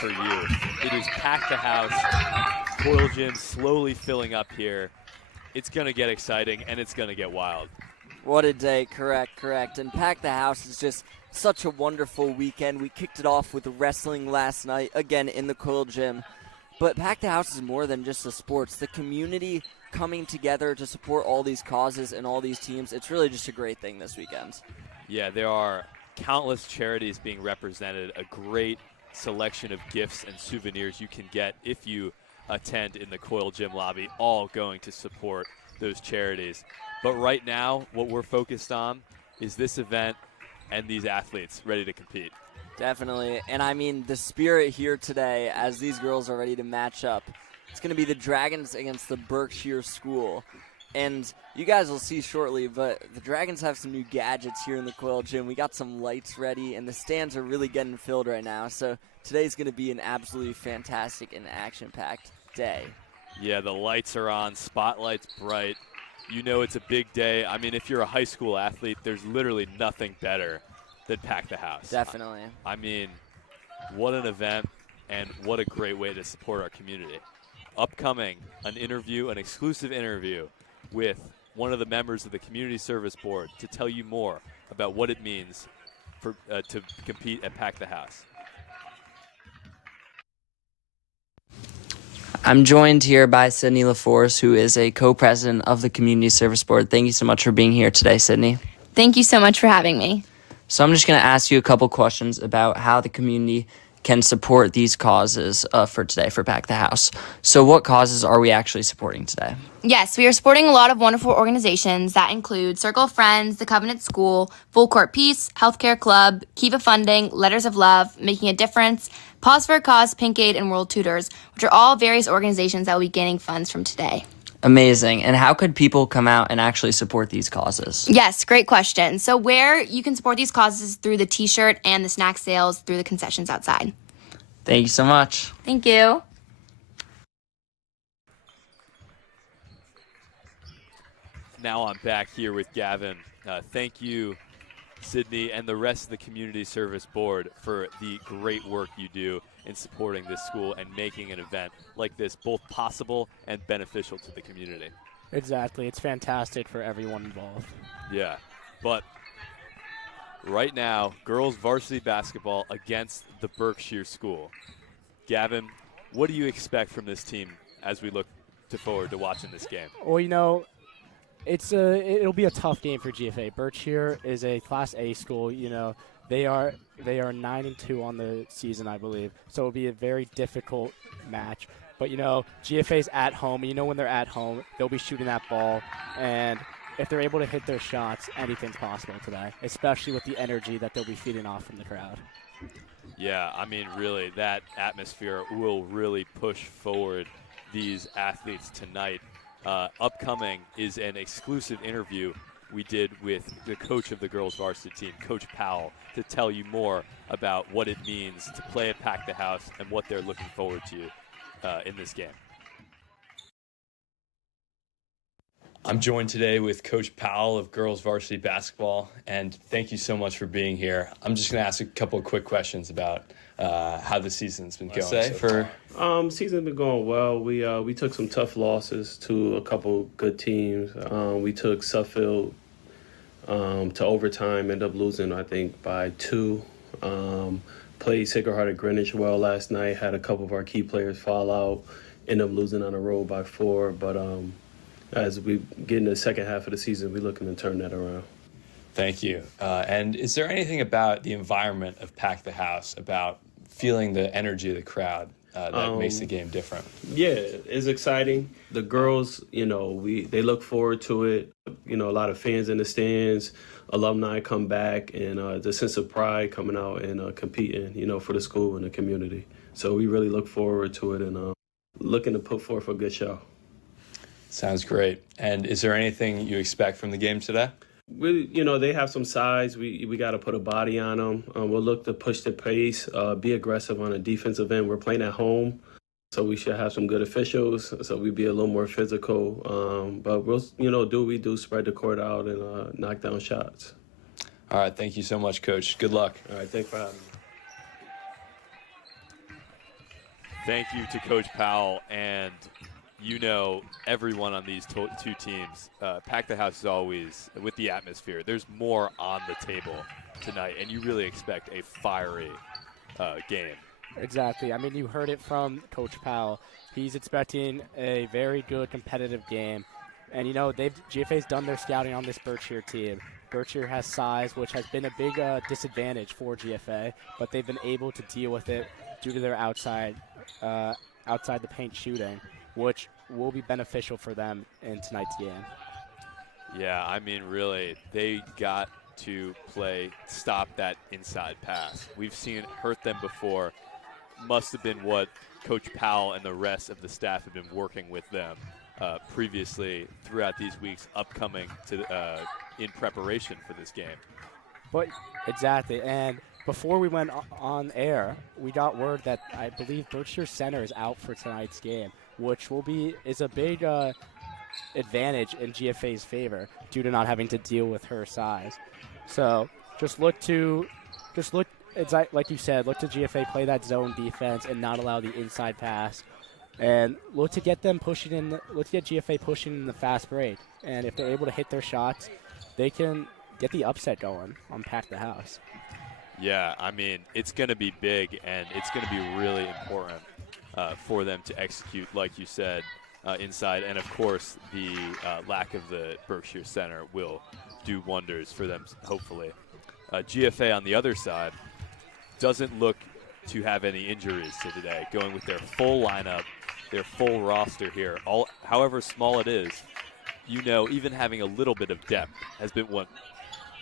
for you. It is packed the house, Coil Gym slowly filling up here. It's going to get exciting, and it's going to get wild. What a day, correct. And Pack the House is just such a wonderful weekend. We kicked it off with wrestling last night, again in the Coil Gym. But Pack the House is more than just the sports. The community coming together to support all these causes and all these teams, it's really just a great thing this weekend. Yeah, there are countless charities being represented, a great selection of gifts and souvenirs you can get if you attend in the Coil Gym lobby, all going to support those charities. But right now, what we're focused on is this event and these athletes ready to compete. Definitely. And I mean, the spirit here today, as these girls are ready to match up, it's going to be the Dragons against the Berkshire School. And you guys will see shortly, but the Dragons have some new gadgets here in the Coil Gym. We got some lights ready, and the stands are really getting filled right now. So today's going to be an absolutely fantastic and action-packed day. Yeah, the lights are on, spotlight's bright. You know it's a big day. I mean, if you're a high school athlete, there's literally nothing better than Pack the House. Definitely. I mean, what an event, and what a great way to support our community. Upcoming, an exclusive interview with one of the members of the Community Service Board to tell you more about what it means for to compete at Pack the House. I'm joined here by Sydney LaForce, who is a co-president of the Community Service Board. Thank you so much for being here today, Sydney. Thank you so much for having me. So I'm just going to ask you a couple questions about how the community can support these causes for today for Pack the House. So what causes are we actually supporting today? Yes, we are supporting a lot of wonderful organizations that include Circle of Friends, the Covenant School, Full Court Peace, Healthcare Club, Kiva Funding, Letters of Love, Making a Difference, Pause for a Cause, Pink Aid, and World Tutors, which are all various organizations that will be gaining funds from today. Amazing. And how could people come out and actually support these causes? Yes, great question. So where you can support these causes through the t-shirt and the snack sales through the concessions outside. Thank you so much. Thank you. Now I'm back here with Gavin. Thank you, Sydney, and the rest of the Community Service Board for the great work you do in supporting this school and making an event like this both possible and beneficial to the community. Exactly. It's fantastic for everyone involved. Yeah, but right now, girls varsity basketball against the Berkshire School. Gavin, what do you expect from this team as we look forward to watching this game? Well, you know, it'll be a tough game for GFA. Berkshire is a Class A school. You know, they are 9-2 on the season, I believe. So it'll be a very difficult match. But you know, GFA's at home. You know, when they're at home, they'll be shooting that ball, and if they're able to hit their shots, anything's possible today, especially with the energy that they'll be feeding off from the crowd. Yeah, I mean, really, that atmosphere will really push forward these athletes tonight. Upcoming is an exclusive interview we did with the coach of the girls varsity team, Coach Powell, to tell you more about what it means to play at Pack the House and what they're looking forward to in this game. I'm joined today with Coach Powell of girls varsity basketball, and thank you so much for being here. I'm just going to ask a couple of quick questions about how the season's been going. Season's been going well. We took some tough losses to a couple good teams. We took Suffield to overtime, ended up losing, I think, by 2. Played Sacred Heart at Greenwich well last night, had a couple of our key players fall out, ended up losing on the road by 4, but as we get into the second half of the season, we're looking to turn that around. Thank you. And is there anything about the environment of Pack the House, about feeling the energy of the crowd that makes the game different? Yeah, it's exciting. The girls, you know, they look forward to it. You know, a lot of fans in the stands, alumni come back, and the sense of pride coming out and competing, you know, for the school and the community. So we really look forward to it and looking to put forth a good show. Sounds great. And is there anything you expect from the game today? You know, they have some size. We got to put a body on them. We'll look to push the pace, be aggressive on a defensive end. We're playing at home, so we should have some good officials. So we'll be a little more physical. But we'll, you know, do what we do, spread the court out and knock down shots. All right. Thank you so much, Coach. Good luck. All right. Thanks for having me. Thank you to Coach Powell and everyone on these two teams. Pack the House is always with the atmosphere. There's more on the table tonight, and you really expect a fiery game. Exactly. I mean, you heard it from Coach Powell. He's expecting a very good competitive game. And, GFA's done their scouting on this Berkshire team. Berkshire has size, which has been a big disadvantage for GFA, but they've been able to deal with it due to their outside the paint shooting, which will be beneficial for them in tonight's game. Yeah, I mean, really, they got to stop that inside pass. We've seen it hurt them before. Must have been what Coach Powell and the rest of the staff have been working with them previously throughout these weeks upcoming in preparation for this game. But exactly, and before we went on air, we got word that I believe Berkshire Center is out for tonight's game, which is a big advantage in GFA's favor due to not having to deal with her size. So like you said, look to GFA play that zone defense and not allow the inside pass, and look to get GFA pushing in the fast break. And if they're able to hit their shots, they can get the upset going on Pack the House. Yeah, I mean, it's going to be big, and it's going to be really important for them to execute, like you said, inside. And, of course, the lack of the Berkshire Center will do wonders for them, hopefully. GFA on the other side doesn't look to have any injuries to today, going with their full lineup, their full roster here. However small it is, even having a little bit of depth has been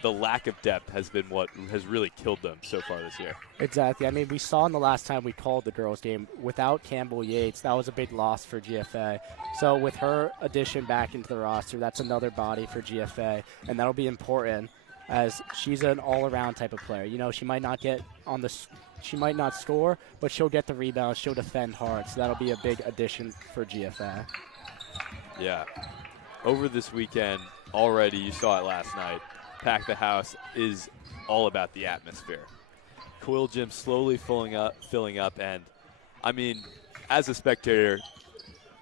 the lack of depth has been what has really killed them so far this year. Exactly. I mean, we saw in the last time we called the girls' game, without Campbell Yates, that was a big loss for GFA. So with her addition back into the roster, that's another body for GFA, and that'll be important as she's an all-around type of player. She might not she might not score, but she'll get the rebounds, she'll defend hard, so that'll be a big addition for GFA. Yeah. Over this weekend, already, you saw it last night, Pack the House is all about the atmosphere. Coyle Gym slowly filling up, and I mean, as a spectator,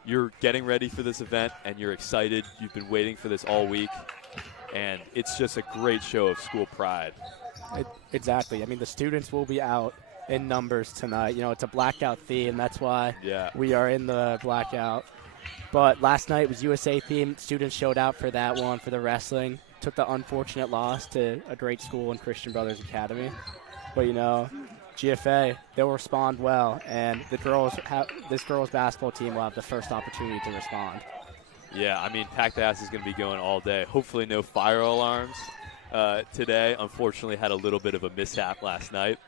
you're getting ready for this event and you're excited. You've been waiting for this all week, and it's just a great show of school pride. Exactly. I mean, the students will be out in numbers tonight. It's a blackout theme. That's why we are in the blackout. But last night was USA themed. Students showed out for that one, for the wrestling. Took the unfortunate loss to a great school in Christian Brothers Academy. But, GFA, they'll respond well, and this girls basketball team will have the first opportunity to respond. Yeah, I mean, Pack the House is going to be going all day. Hopefully no fire alarms today. Unfortunately, had a little bit of a mishap last night,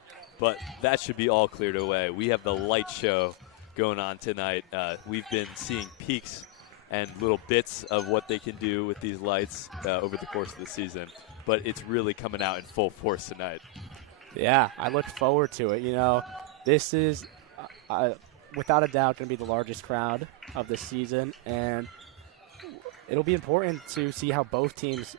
but that should be all cleared away. We have the light show going on tonight. We've been seeing peaks and little bits of what they can do with these lights over the course of the season, but it's really coming out in full force tonight. Yeah, I look forward to it. This is without a doubt going to be the largest crowd of the season, and it'll be important to see how both teams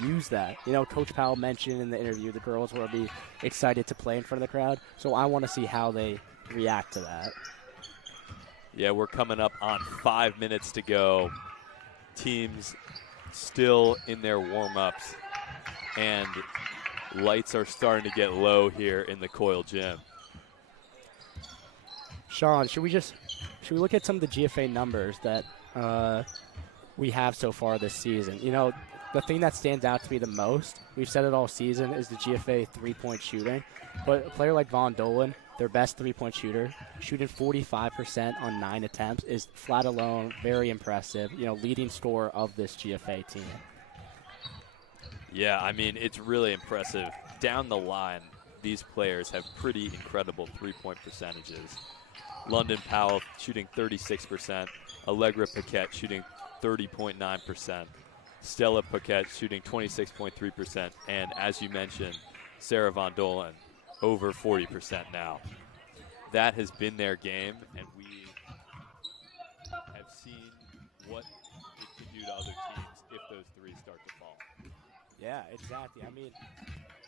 use that. Coach Powell mentioned in the interview the girls will be excited to play in front of the crowd, so I want to see how they react to that. Yeah, we're coming up on 5 minutes to go. Teams still in their warm-ups, and lights are starting to get low here in the Coyle Gym. Sean, should we look at some of the GFA numbers that we have so far this season? The thing that stands out to me the most, we've said it all season, is the GFA three-point shooting. But a player like Von Dolan, their best three-point shooter, shooting 45% on 9 attempts is flat alone very impressive. Leading scorer of this GFA team. Yeah, I mean, it's really impressive. Down the line, these players have pretty incredible three-point percentages. London Powell shooting 36%, Allegra Paquette shooting 30.9%, Stella Paquette shooting 26.3%, and as you mentioned, Sarah Von Dolan over 40% now. That has been their game, and we have seen what it can do to other teams if those threes start to fall. Yeah, exactly. I mean,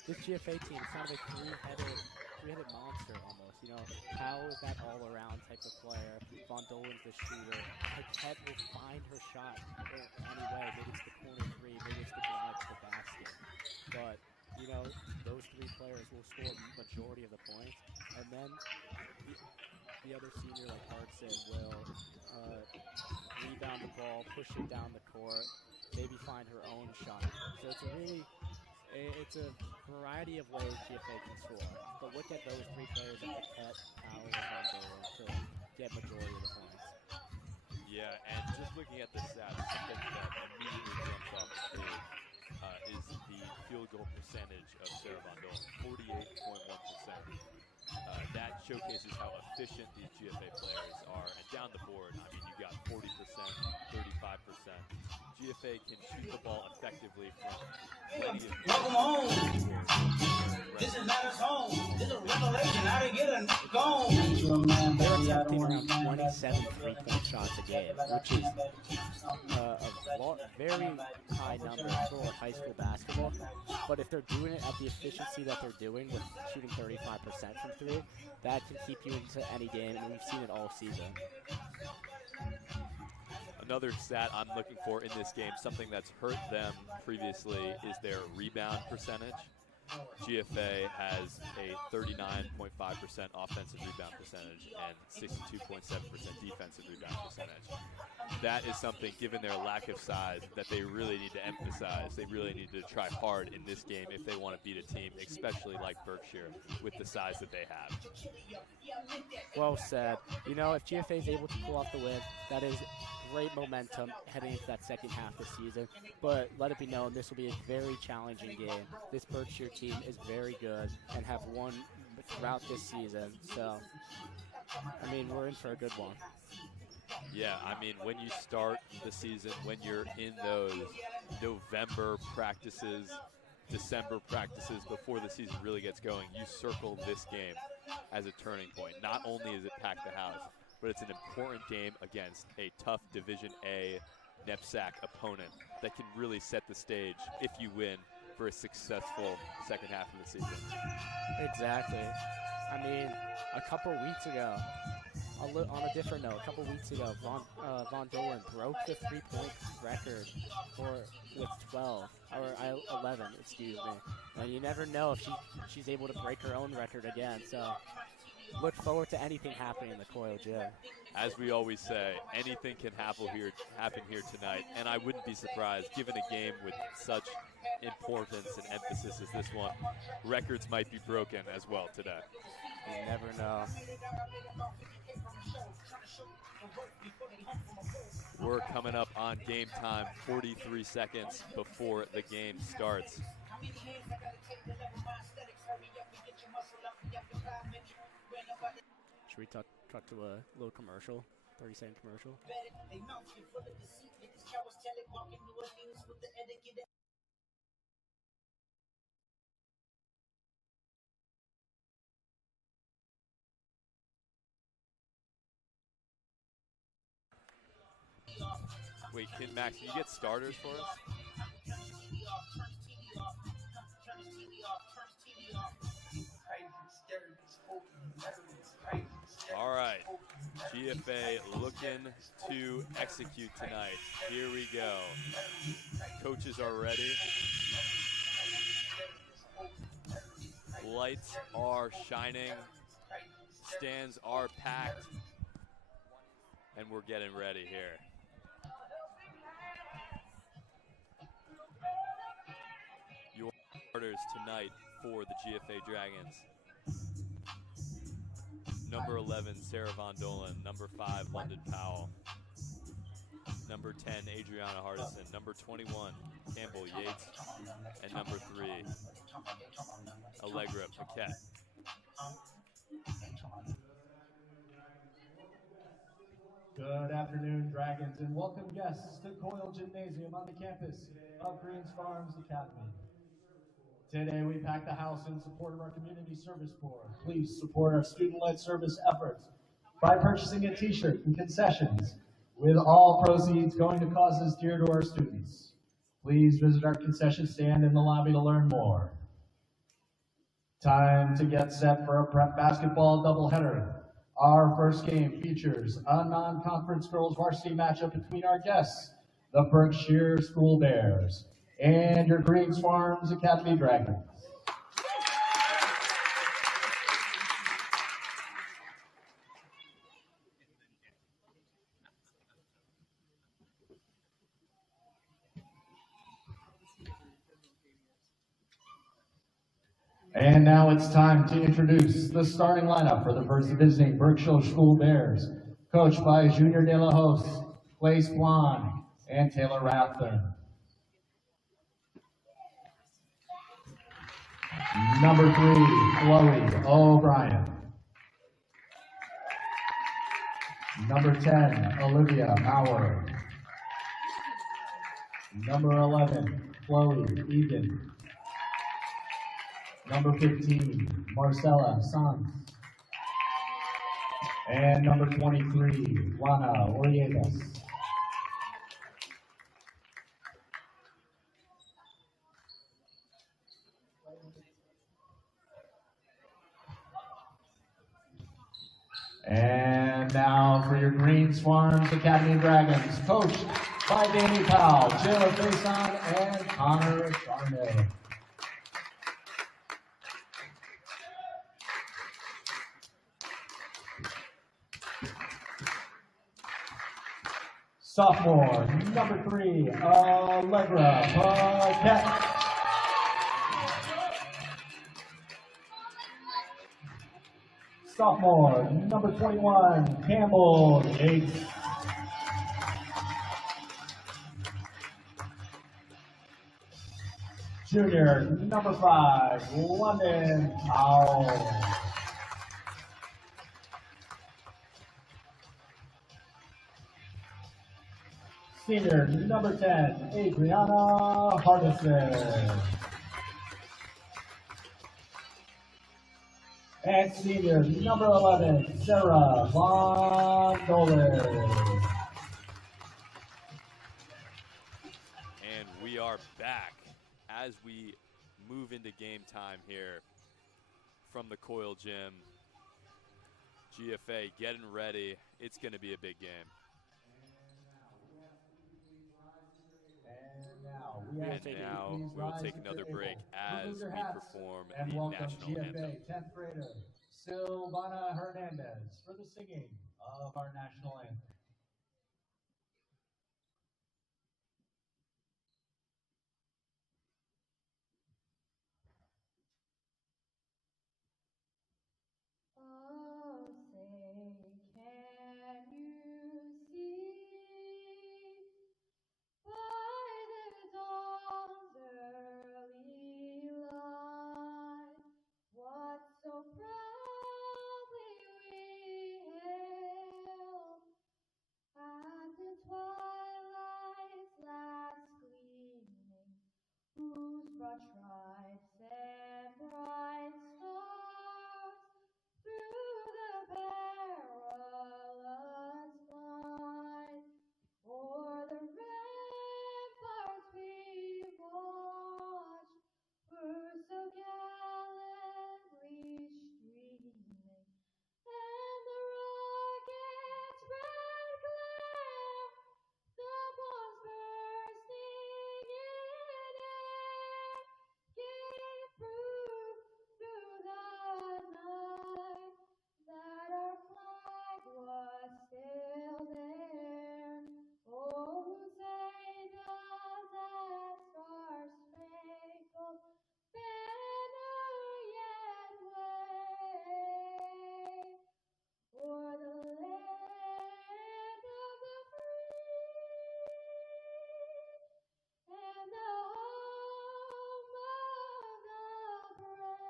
this GFA team is kind of a three-headed monster almost. You know, Powell is that all-around type of player. Von Dolen's the shooter. Paquette will find her shot anyway. Maybe it's the corner three, maybe it's the drive to the basket. But, you know, those three players will score majority of the points. And then the other senior, like Hartson, will rebound the ball, push it down the court, maybe find her own shot. So it's a variety of ways GFA can score. But look at those three players at Paquette, Powell, and Von Dolen to get majority of the points. Yeah, and just looking at the stats, something that immediately jumps off the page is the field goal percentage of Sarah Von Dolen, 48.1%. That showcases how efficient these GFA players are. And down the board, I mean, you've got 40%, 35%. GFA can shoot the ball effectively from plenty of... Welcome home. This is not his home. This is a revelation. How to get a gone. They're attempting around 27 three-point shots a game, which is a very high number for high school basketball. But if they're doing it at the efficiency that they're doing with shooting 35% from three, that can keep you into any game, and we've seen it all season. Another stat I'm looking for in this game, something that's hurt them previously, is their rebound percentage. GFA has a 39.5% offensive rebound percentage and 62.7% defensive rebound percentage. That is something, given their lack of size, that they really need to emphasize. They really need to try hard in this game if they want to beat a team, especially like Berkshire, with the size that they have. Well said. You know, if GFA is able to pull off the win, that is great momentum heading into that second half of the season. But let it be known, this will be a very challenging game. This Berkshire team is very good and have won throughout this season. So, I mean, we're in for a good one. Yeah, I mean, when you start the season, when you're in those November practices, December practices before the season really gets going, you circle this game as a turning point. Not only is it packed the house, but it's an important game against a tough Division A NEPSAC opponent that can really set the stage, if you win, for a successful second half of the season. Exactly. I mean, a couple weeks ago, on a different note, a couple weeks ago, Von Dolen broke the three-point record with 12, or 11, excuse me. And you never know if she's able to break her own record again. So look forward to anything happening in the Coyle Gym. As we always say, anything can happen here tonight, and I wouldn't be surprised, given a game with such importance and emphasis as this one, records might be broken as well today. You never know. We're coming up on game time, 43 seconds before the game starts. Should we cut to a little commercial, 30-second commercial? Wait, Max, can you get starters for us? All right, GFA looking to execute tonight. Here we go. Coaches are ready. Lights are shining. Stands are packed. And we're getting ready here. Your starters tonight for the GFA Dragons. Number 11, Sarah Von Dolen. Number 5, London Powell. Number 10, Adriana Hardison. Number 21, Campbell Yates. And number 3, Allegra Paquette. Good afternoon, Dragons, and welcome guests to Coyle Gymnasium on the campus of Greens Farms Academy. Today we pack the house in support of our Community Service Board. Please support our student-led service efforts by purchasing a t-shirt and concessions, with all proceeds going to causes dear to our students. Please visit our concession stand in the lobby to learn more. Time to get set for a prep basketball doubleheader. Our first game features a non-conference girls varsity matchup between our guests, the Berkshire School Bears, and your Greens Farms Academy Dragons. And now it's time to introduce the starting lineup for the first visiting Berkshire School Bears, coached by Junior De La Host, Blaise Blond, and Taylor Rathburn. Number 3, Chloe O'Brien. Number 10, Olivia Maurer. Number 11, Chloe Egan. Number 15, Marcella Sanz. And number 23, Juana Oriegas. And now for your Greens Farms Academy Dragons, coached by Danny Powell, Jayla Faison, and Connor Charnay. Sophomore, number 3, Allegra Paquette. Sophomore, number 21, Campbell Yates. Junior, number 5, London Powell. Senior, number 10, Adriana Hardison. And senior, number 11, Sarah Von Dolan. And we are back as we move into game time here from the Coyle Gym. GFA getting ready. It's going to be a big game. And now we will take another break as we perform and the welcome national GFA anthem. 10th grader Silvana Hernandez for the singing of our national anthem. Oh, say, can you see by the dawn's early light what so proudly we hailed at the twilight's last gleaming, whose broad stripes and bright stars through the perilous fight o'er the ramparts we watched were so gallantly streaming, and the rocket's red glare, the bombs bursting in air, gave proof through the night that our flag was still there. Oh, who say does that star-spangled banner yet wave o'er the land of the free and the home of the brave?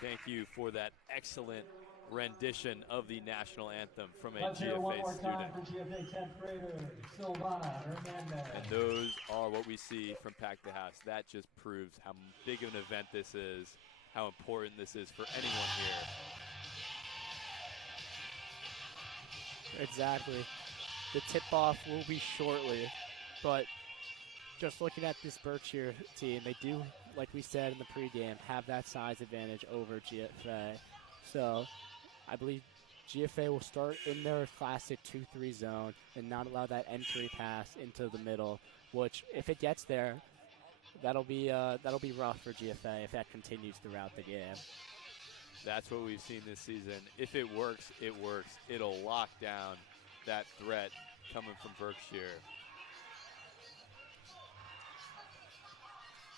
Thank you for that excellent rendition of the national anthem from a Let's hear one GFA more time student. for GFA 10th grader Silvana Hernandez. And those are what we see from Pack the House. That just proves how big of an event this is, how important this is for anyone here. Exactly. The tip-off will be shortly, but just looking at this Berkshire team, they do, like we said in the pregame, have that size advantage over GFA. So I believe GFA will start in their classic 2-3 zone and not allow that entry pass into the middle, which if it gets there, that'll be rough for GFA if that continues throughout the game. That's what we've seen this season. If it works, it works. It'll lock down that threat coming from Berkshire.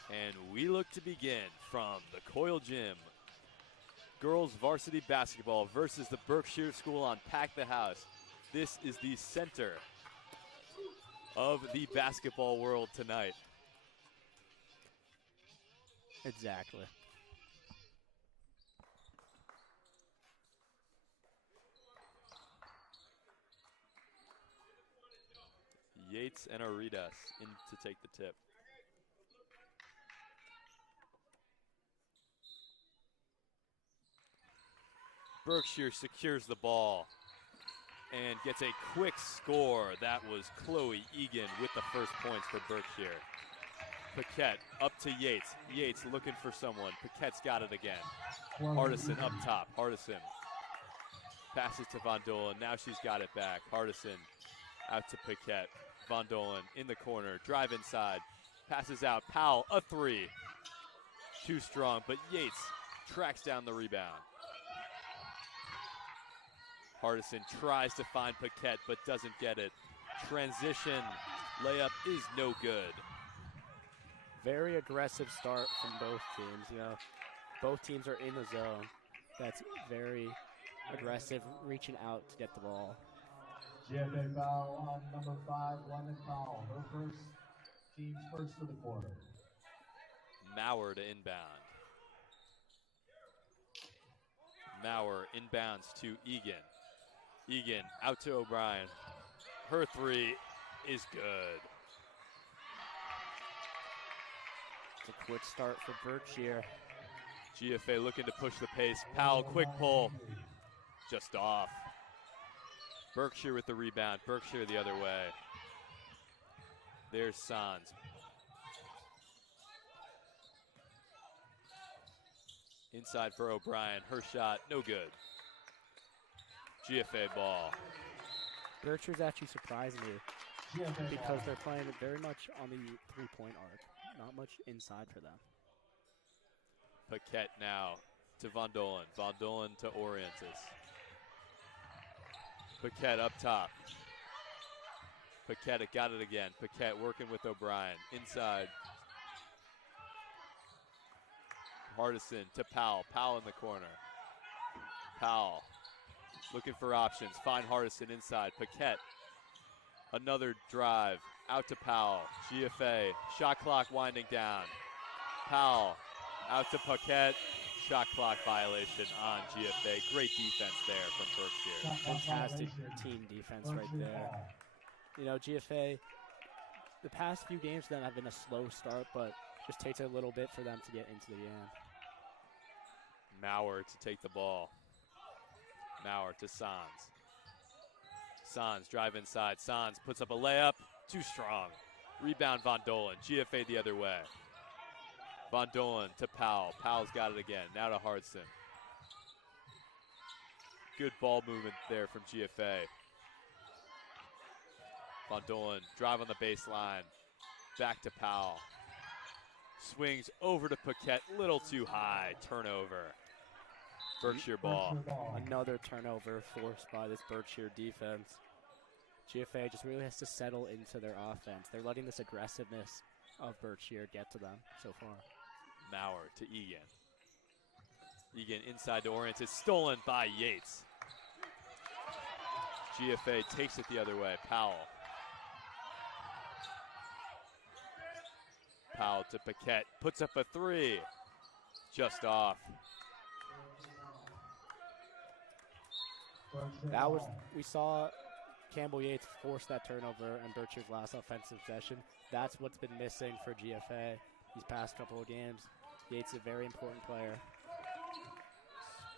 And we look to begin from the Coyle Gym. Girls varsity basketball versus the Berkshire School on Pack the House. This is the center of the basketball world tonight. Exactly. Yates and Aridas in to take the tip. Berkshire secures the ball and gets a quick score. That was Chloe Egan with the first points for Berkshire. Paquette up to Yates. Yates looking for someone. Paquette's got it again. Hardison up top. Hardison passes to Von Dolan. Now she's got it back. Hardison out to Paquette. Von Dolan in the corner. Drive inside. Passes out. Powell, a three. Too strong, but Yates tracks down the rebound. Hardison tries to find Paquette, but doesn't get it. Transition layup is no good. Very aggressive start from both teams. You know, both teams are in the zone. That's very aggressive, reaching out to get the ball. GFA foul on number 5, London Powell. Her first, team's first of the quarter. Maurer to inbound. Maurer inbounds to Egan. Egan out to O'Brien. Her three is good. It's a quick start for Berkshire. GFA looking to push the pace. Powell, quick pull. Just off. Berkshire with the rebound. Berkshire the other way. There's Sanz. Inside for O'Brien. Her shot, no good. GFA ball. Berkshire's actually surprising me because they're playing it very much on the three-point arc. Not much inside for them. Paquette now to Von Dolan. Von Dolan to Orientis. Paquette up top. Paquette got it again. Paquette working with O'Brien. Inside. Hardison to Powell. Powell in the corner. Powell looking for options. Find Hardison inside. Paquette. Another drive. Out to Powell. GFA. Shot clock winding down. Powell out to Paquette. Shot clock violation on GFA. Great defense there from Berkshire. Fantastic team defense right there. You know, GFA, the past few games for them have been a slow start, but just takes a little bit for them to get into the game. Maurer to take the ball. Maurer to Sanz. Sanz drive inside. Sanz puts up a layup. Too strong. Rebound Von Dolan. GFA the other way. Von Dolan to Powell. Powell's got it again. Now to Hardison. Good ball movement there from GFA. Von Dolan drive on the baseline. Back to Powell. Swings over to Paquette. Little too high. Turnover. Berkshire ball. Another turnover forced by this Berkshire defense. GFA just really has to settle into their offense. They're letting this aggressiveness of Berkshire get to them so far. Maurer to Egan. Egan inside to Orientis. Stolen by Yates. GFA takes it the other way. Powell. Powell to Paquette. Puts up a three. Just off. That was, we saw Campbell Yates force that turnover in Berkshire's last offensive session. That's what's been missing for GFA these past couple of games. Yates is a very important player.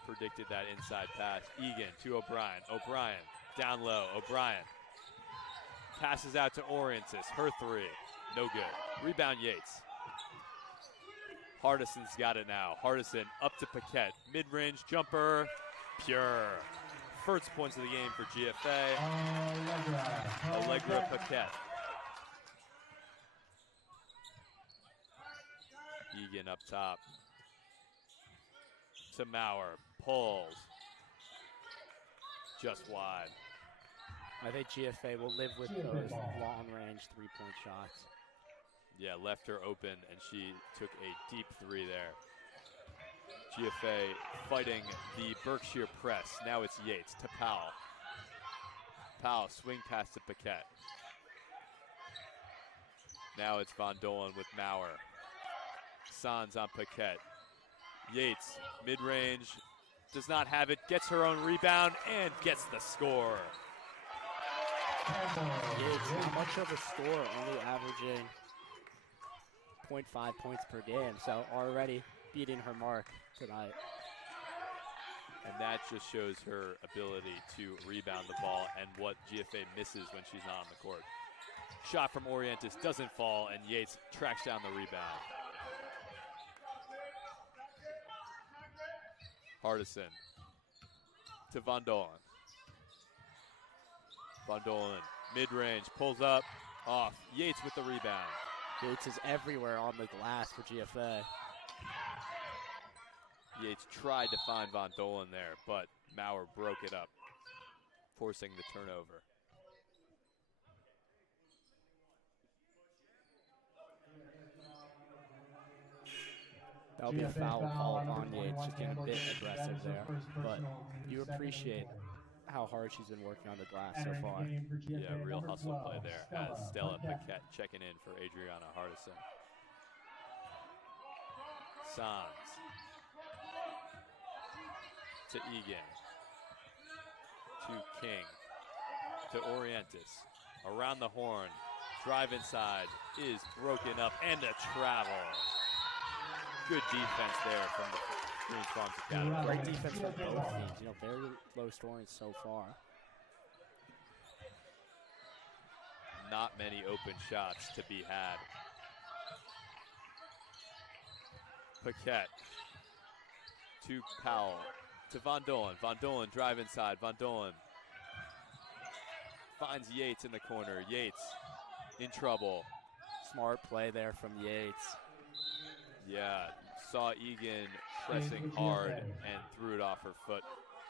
Predicted that inside pass. Egan to O'Brien. O'Brien down low. O'Brien passes out to Orientis. Her three. No good. Rebound Yates. Hardison's got it now. Hardison up to Paquette. Mid-range jumper. Pure. First points of the game for GFA. Allegra Paquette. Egan up top. To Maurer. Pulls. Just wide. I think GFA will live with those long-range three-point shots. Yeah, left her open, and she took a deep three there. GFA fighting the Berkshire press. Now it's Yates to Powell. Powell swing pass to Paquette. Now it's Von Dolen with Maurer. Sans on Paquette. Yates, mid-range, does not have it, gets her own rebound, and gets the score. Yates, not much of a score, only averaging 0.5 points per game, so already beating her mark tonight. And that just shows her ability to rebound the ball and what GFA misses when she's not on the court. Shot from Orientis doesn't fall, and Yates tracks down the rebound. Hardison to Von Dolen. Von Dolen, mid-range, pulls up, off. Yates with the rebound. Yates is everywhere on the glass for GFA. Yates tried to find Von Dolen there, but Maurer broke it up, forcing the turnover. That'll be a foul call on Yates, just getting a bit aggressive there. But you appreciate how hard she's been working on the glass so far. Yeah, real hustle play there as Stella Paquette checking in for Adriana Hardison. Sans to Egan, to King, to Orientis, around the horn, drive inside, is broken up, and a travel. Good defense there from the Greens Farms Academy. Great defense from both teams. You know, very low scoring so far. Not many open shots to be had. Paquette to Powell to Von Dolen. Von Dolen drive inside. Von Dolen finds Yates in the corner. Yates in trouble. Smart play there from Yates. Yeah, saw Egan pressing hard and threw it off her foot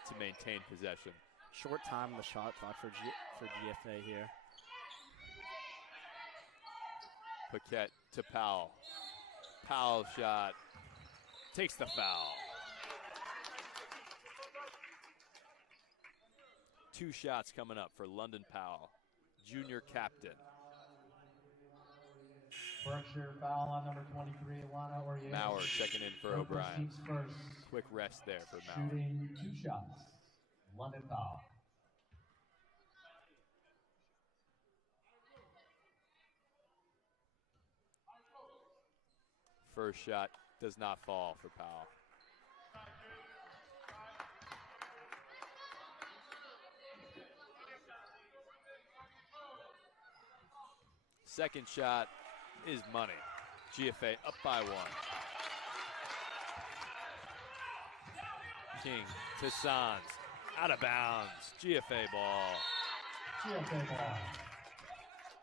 to maintain possession. Short time on the shot clock for GFA here. Paquette to Powell. Powell shot, takes the foul. 2 shots coming up for London Powell, junior captain. Berkshire foul on number 23, Alana Orientis. Maurer checking in for O'Brien. First. Quick rest there for Maurer. Shooting 2 shots. London foul. First shot does not fall for Powell. Second shot is money. GFA up by 1. King to Sans. Out of bounds. GFA ball. GFA ball.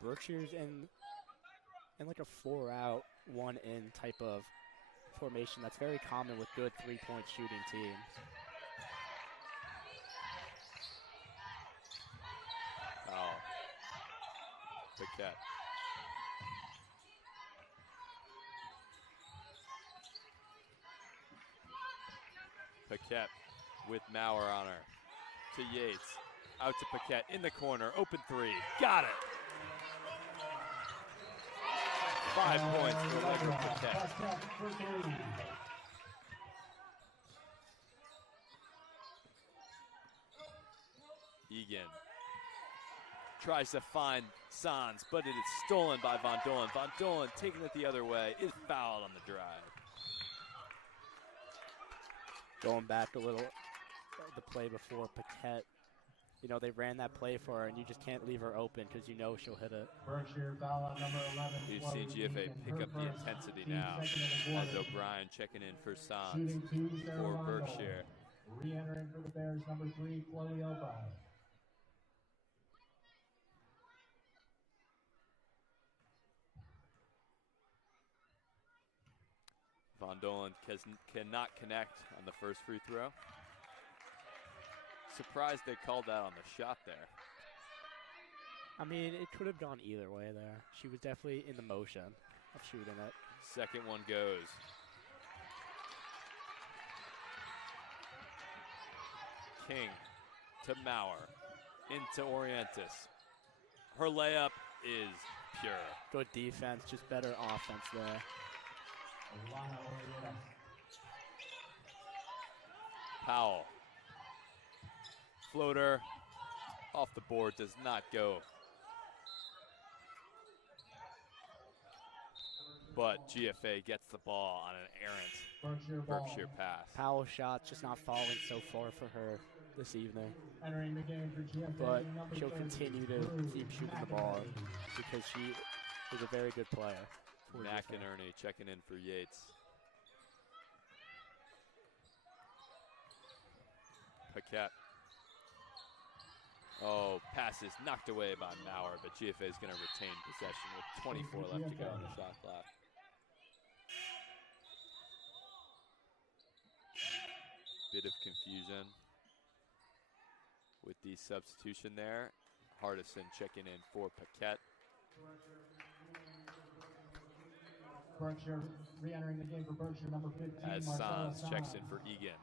Berkshire's in like a 4-out, 1-in type of formation that's very common with good three-point shooting teams. Foul. Paquette. Paquette with Maurer on her. To Yates. Out to Paquette in the corner. Open 3. Got it. 5 points for Allegra Paquette. Egan tries to find Sans, but it is stolen by Von Dolen. Von Dolen taking it the other way, is fouled on the drive. Going back a little, the play before, Paquette you know, they ran that play for her, and you just can't leave her open because you know she'll hit it. Berkshire foul on number 11. We've Chloe seen GFA Egan, pick her up the first, intensity team now second in the as quarter. O'Brien checking in for Sans Shooting 2, Sarah for Vondel. Berkshire. Re-entering for the Bears, number 3, Chloe O'Brien. Von Dolan cannot connect on the first free throw. Surprised they called that on the shot there. I mean, it could have gone either way there. She was definitely in the motion of shooting it. Second one goes. King to Maurer, into Orientis. Her layup is pure. Good defense, just better offense there. Alana Orientis. Powell. Floater off the board, does not go. But GFA gets the ball on an errant Berkshire pass. Powell's shot just not falling so far for her this evening. Entering the game for GFA, But number she'll 30, continue to Drew keep shooting the ball McInerney. because she is a very good player. for GFA. McInerney checking in for Yates. Paquette. Oh, pass is knocked away by Maurer, but GFA is going to retain possession with 24 left to go on the shot clock. Bit of confusion with the substitution there. Hardison checking in for Paquette. Berkshire re-entering the game for Berkshire, number 15. As Marcella Sans checks in for Egan.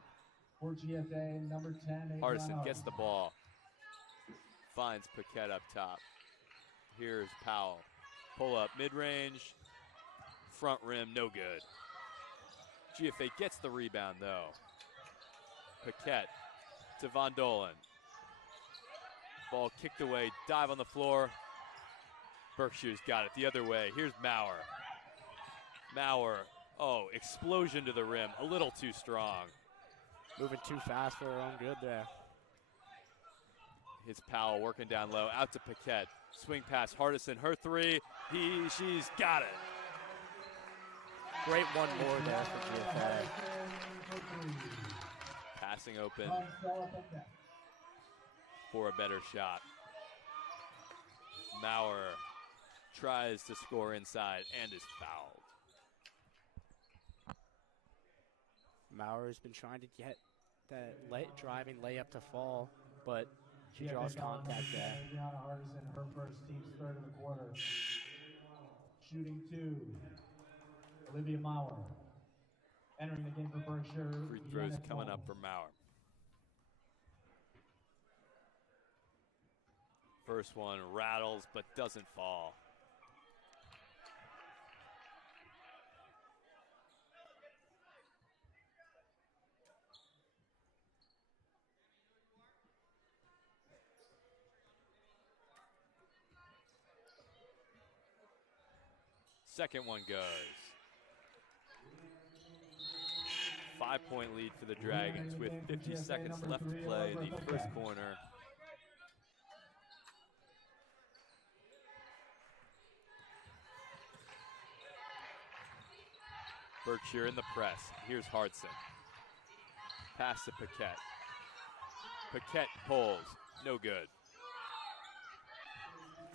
For GFA, number 10. Hardison gets the ball. Finds Paquette up top. Here's Powell. Pull up mid-range. Front rim, no good. GFA gets the rebound though. Paquette to Von Dolan. Ball kicked away, dive on the floor. Berkshire's got it the other way. Here's Maurer. Maurer, oh, explosion to the rim, a little too strong. Moving too fast for her own good there. His Powell working down low, out to Paquette. Swing pass, Hardison, her three. She's got it. Great one more there for GFA. Passing open for a better shot. Maurer tries to score inside and is fouled. Maurer's been trying to get that driving layup to fall, but she draws contact there. Adriana Hardison, her first, team's third of the quarter. Shooting 2, Olivia Maurer. Entering the game for Berkshire. Free throws Deanna coming Cole. up for Maurer. First one rattles but doesn't fall. Second one goes. 5-point lead for the Dragons with 50 seconds left to play in the first corner. Berkshire in the press. Here's Hardson. Pass to Paquette. Paquette pulls. No good.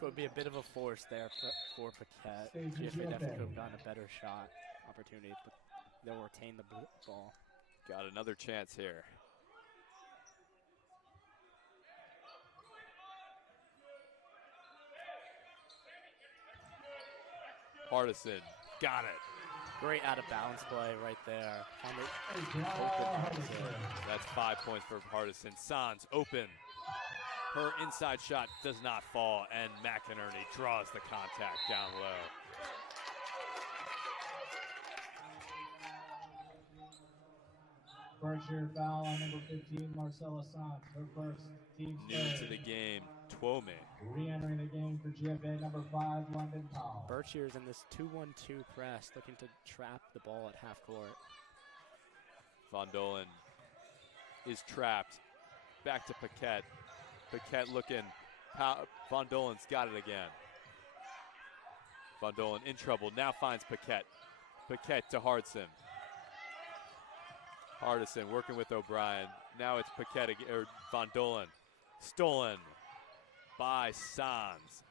Could be a bit of a force there for Paquette. GFA definitely could have gotten a better shot opportunity, but they'll retain the ball. Got another chance here. Hardison got it. Great out of bounds play right there. That's 5 points for Hardison. Sans open. Her inside shot does not fall, and McInerney draws the contact down low. Berkshire foul on number 15, Marcella Sans, her first, team's New third. to the game, Twome. Re-entering the game for GFA, number 5, London Powell. Berkshire's in this 2-1-2 press, looking to trap the ball at half court. Von Dolan is trapped. Back to Paquette. Paquette looking. Von Dolen's got it again. Von Dolen in trouble. Now finds Paquette. Paquette to Hardison. Hardison working with O'Brien. Now it's Paquette or Von Dolen. Stolen by Sans.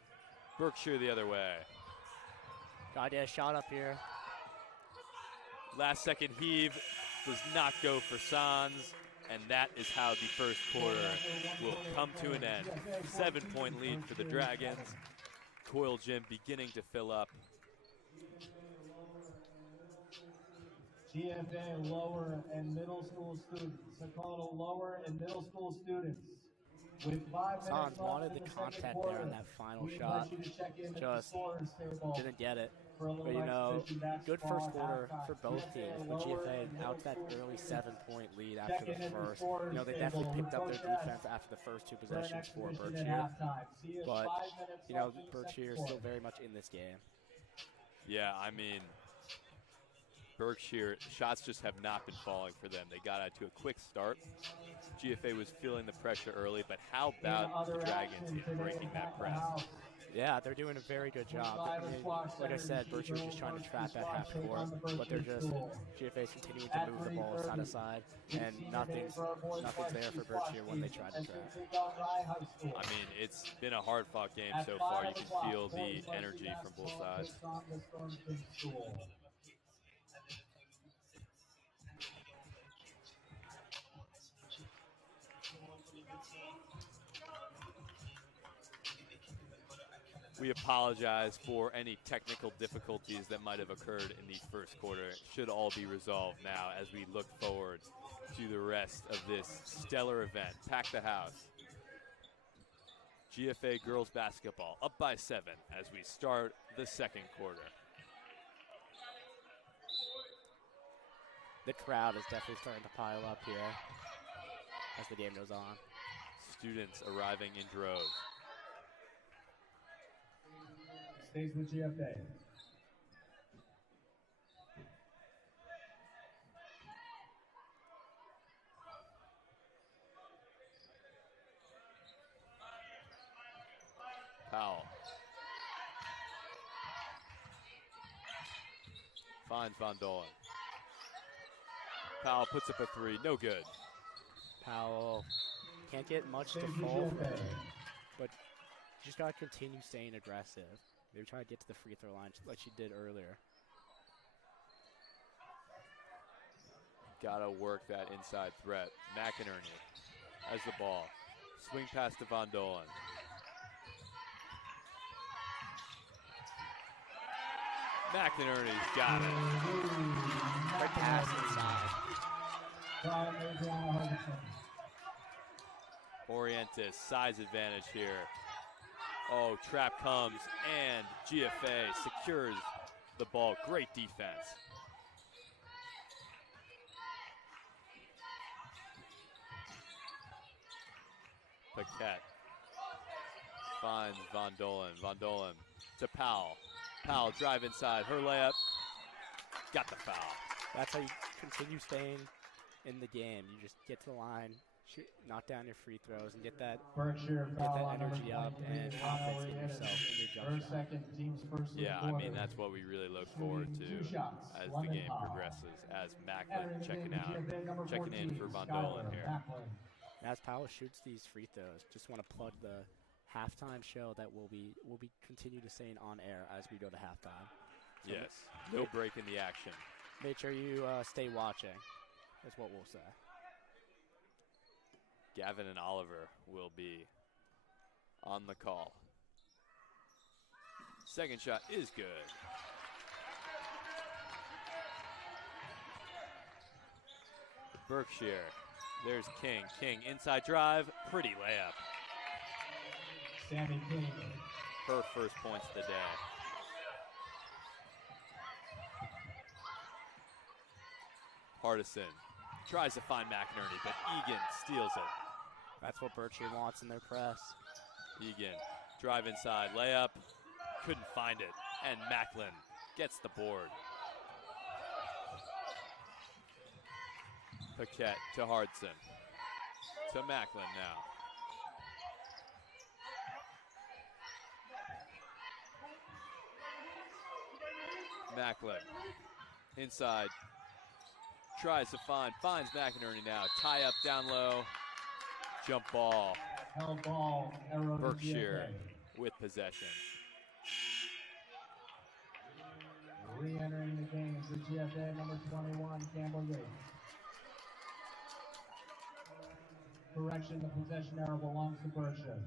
Berkshire the other way. Gotta get a shot up here. Last second heave does not go for Sans, and that is how the first quarter will come to an end. 7-point lead for the Dragons. Coyle Gym beginning to fill up. GFA lower and middle school students. Sakota lower and middle school students. With 5 minutes Sans left wanted in the the second contact quarter, there on that final we shot. invite you to check in at the Just scorer's table didn't get it. for a But little you know, exhibition good basketball first at quarter halftime. for both teams. But lower GFA and out to that middle school early students. 7-point lead Check after the in at the first. scorer's You know, they table. definitely picked up their Protest defense after the first two for an possessions for exhibition Berkshire. at halftime. See you But, 5 minutes you know, left in the second Berkshire is quarter. still very much in this game. Yeah, I mean, Berkshire, shots just have not been falling for them. They got out to a quick start. GFA was feeling the pressure early, but how about the Dragons in breaking that press? Yeah, they're doing a very good job. I mean, like I said, Berkshire's just trying to trap at half court, but they're just, GFA's continuing to move the ball side to side, and nothing's there for Berkshire when they try to trap. I mean, it's been a hard-fought game so far. You can feel the energy from both sides. We apologize for any technical difficulties that might have occurred in the first quarter. It should all be resolved now as we look forward to the rest of this stellar event. Pack the house. GFA girls basketball up by 7 as we start the second quarter. The crowd is definitely starting to pile up here as the game goes on. Students arriving in droves. Stays with GFA. Powell. Finds Von Dolen. Powell puts up a 3, no good. Powell can't get much to fall from it, but just got to continue staying aggressive. Maybe try to get to the free throw line like she did earlier. Got to work that inside threat. McInerney has the ball. Swing pass to Von Dolen. McInerney's got it. Great pass inside. Orientis, size advantage here. Oh, trap comes, and GFA secures the ball. Great defense. Paquette finds Von Dolen. Von Dolen to Powell. Powell drive inside. Her layup. Got the foul. That's how you continue staying in the game. You just get to the line, knock down your free throws, and get that energy up and confidence in yourself in your jump shot. Yeah, I mean, that's what we really look forward to as the game progresses, as Macklin checking in for Von Dolen here. As Powell shoots these free throws, just want to plug the halftime show that will be continue to stay on air as we go to halftime. So yes, no break in the action. Make sure you stay watching, is what we'll say. Gavin and Oliver will be on the call. Second shot is good. Berkshire. There's King. King inside drive. Pretty layup. Sammy King. Her first points of the day. Hardison tries to find McInerney, but Egan steals it. That's what Berkshire wants in their press. Egan, drive inside, layup, couldn't find it, and Macklin gets the board. Paquette to Hardson, to Macklin now. Macklin inside. Tries to finds McInerney now. Tie up down low. Jump ball. Held ball, arrow to Berkshire GFA. with possession. Re-entering the game for GFA, number 21, Campbell Yates. Correction, the possession arrow belongs to Berkshire.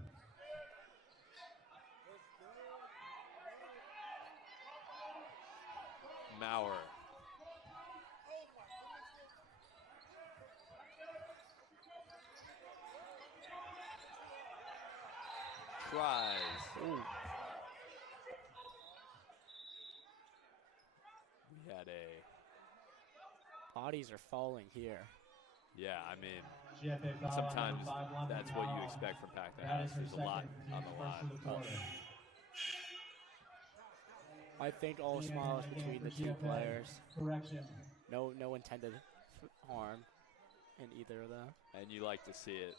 Maurer. Tries. Ooh. We had a, Bodies are falling here. yeah, I mean, GFA foul on sometimes number 5, London that's what you Powell. expect from Pack the That House. is her There's a lot second, on team's the first line. of the quarter. I think all smiles between the two players. Correction. No intended harm in either of them. And you like to see it.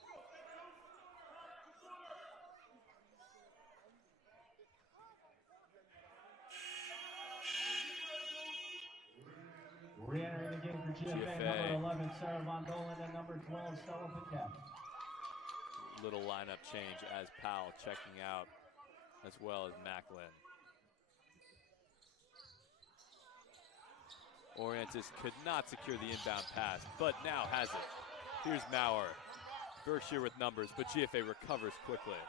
Re-entering the game for GFA, GFA. number 11, Sarah Von Dolan, and number 12, Stella Paquette. Little lineup change as Powell checking out, as well as Macklin. Orientis could not secure the inbound pass, but now has it. Here's Maurer. Berkshire with numbers, but GFA recovers quickly.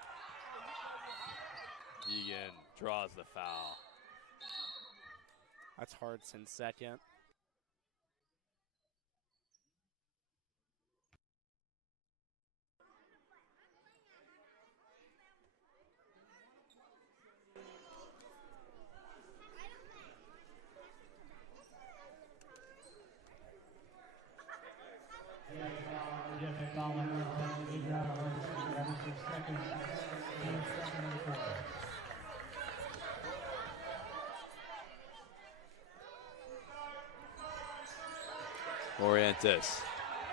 Egan draws the foul. That's Hardson's second. GFA foul on number 10, Adriana Hardison. That is her second in the quarter. Orientis.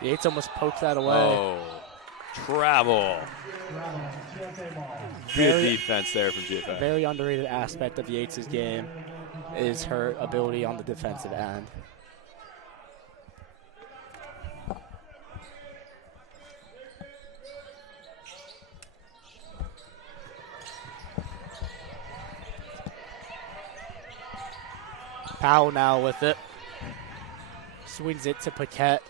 Yates almost poked that away. Oh, travel. Bravo, GFA ball. Good Very- defense there from GFA. A very underrated aspect of Yates' game is her ability on the defensive end. Powell now with it. Swings it to Paquette.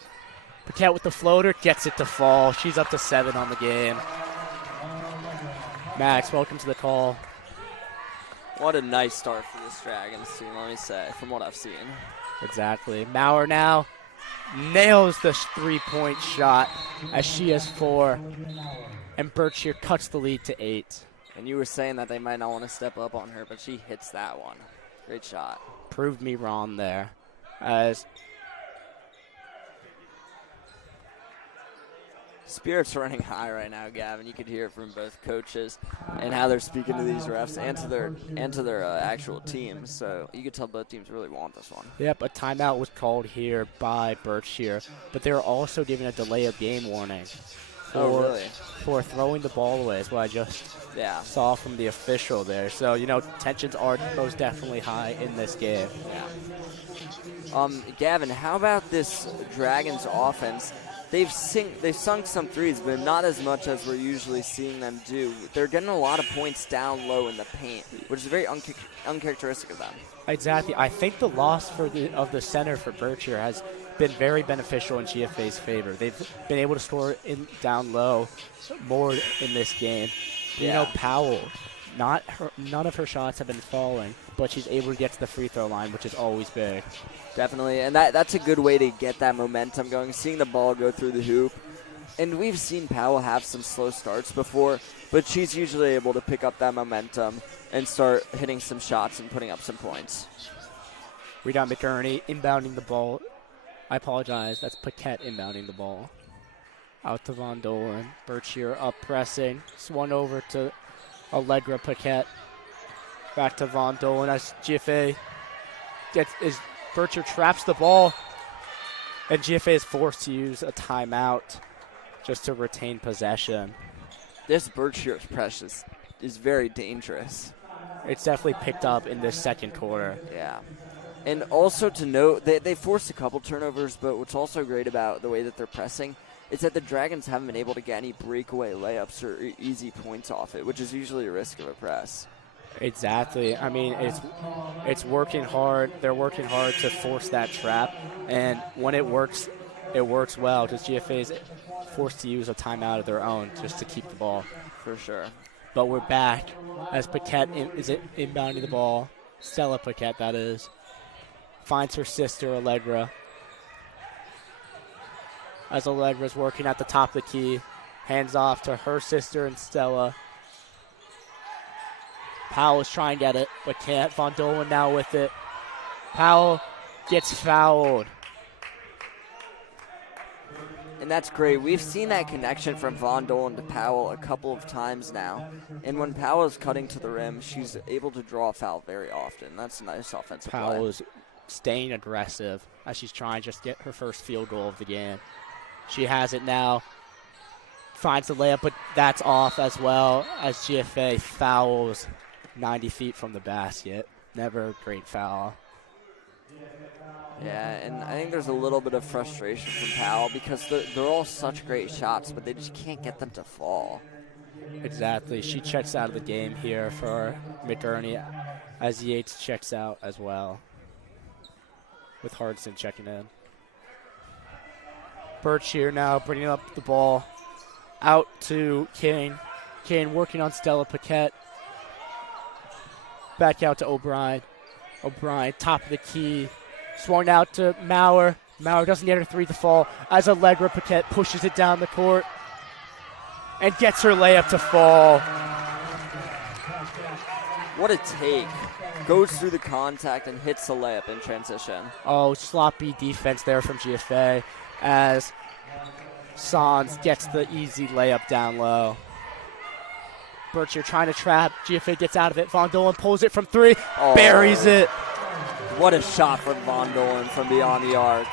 Paquette with the floater, gets it to fall. She's up to 7 on the game. Max, welcome to the call. What a nice start for this Dragons team, let me say, from what I've seen. Exactly. Maurer now nails the three-point shot as she has 4. And Berkshire cuts the lead to 8. And you were saying that they might not want to step up on her, but she hits that one. Great shot. Proved me wrong there. As Spirits running high right now, Gavin. You could hear it from both coaches and how they're speaking to these refs and to their actual teams. So you could tell both teams really want this one. Yep, a timeout was called here by Berkshire, but they were also given a delay of game warning for throwing the ball away, is what I just saw from the official there. So, tensions are most definitely high in this game. Gavin, how about this Dragons offense? They've sunk some threes, but not as much as we're usually seeing them do. They're getting a lot of points down low in the paint, which is very uncharacteristic of them. Exactly. I think the loss of the center for Berkshire has been very beneficial in GFA's favor. They've been able to score down low more in this game. Powell, none of her shots have been falling, but she's able to get to the free throw line, which is always big. Definitely, and that's a good way to get that momentum going, seeing the ball go through the hoop. And we've seen Powell have some slow starts before, but she's usually able to pick up that momentum and start hitting some shots and putting up some points. Rebound McInerney inbounding the ball. I apologize, that's Paquette inbounding the ball. Out to Von Dolan. Berkshire up pressing. Swung over to Allegra Paquette. Back to Von Dolan as GFA Berkshire traps the ball, and GFA is forced to use a timeout just to retain possession. This Berkshire press is very dangerous. It's definitely picked up in this second quarter. Yeah. And also to note, they forced a couple turnovers, but what's also great about the way that they're pressing is that the Dragons haven't been able to get any breakaway layups or easy points off it, which is usually a risk of a press. Exactly. I mean, it's working hard. They're working hard to force that trap, and when it works well, because GFA is forced to use a timeout of their own just to keep the ball. For sure. But we're back as Paquette is inbounding the ball. Stella Paquette, that is. Finds her sister, Allegra. As Allegra's working at the top of the key, hands off to her sister and Stella. Powell is trying to get it, but can't. Von Dolan now with it. Powell gets fouled. And that's great. We've seen that connection from Von Dolan to Powell a couple of times now. And when Powell is cutting to the rim, she's able to draw a foul very often. That's a nice offensive play. Powell is staying aggressive as she's trying to just get her first field goal of the game. She has it now. Finds the layup, but that's off as well as GFA fouls 90 feet from the basket. Never a great foul. Yeah, and I think there's a little bit of frustration from Powell because they're all such great shots, but they just can't get them to fall. Exactly. She checks out of the game here for McGurney as Yates checks out as well, with Hardson checking in. Berkshire now bringing up the ball out to Kane. Kane working on Stella Paquette. Back out to O'Brien. O'Brien, top of the key. Swung out to Maurer. Maurer doesn't get her three to fall as Allegra Paquette pushes it down the court and gets her layup to fall. What a take. Goes through the contact and hits the layup in transition. Oh, sloppy defense there from GFA as Sans gets the easy layup down low. Berkshire trying to trap. GFA gets out of it. Von Dolan pulls it from three. Oh. Buries it. What a shot from Von Dolan from beyond the arc.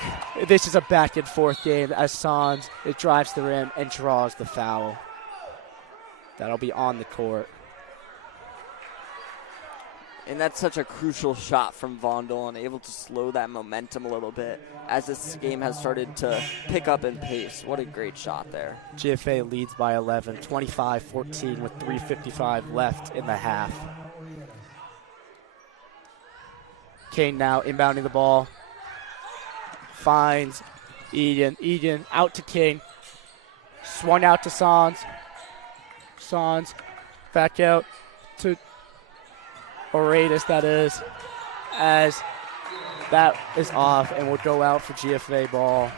This is a back and forth game as Sans it drives the rim and draws the foul. That'll be on the court. And that's such a crucial shot from Von Dolan, able to slow that momentum a little bit as this game has started to pick up in pace. What a great shot there. GFA leads by 11, 25-14 with 3:55 left in the half. Kane now inbounding the ball. Finds Eden. Eden out to King. Swung out to Sans. Sans back out to Oradis, that is, as that is off and will go out for GFA ball.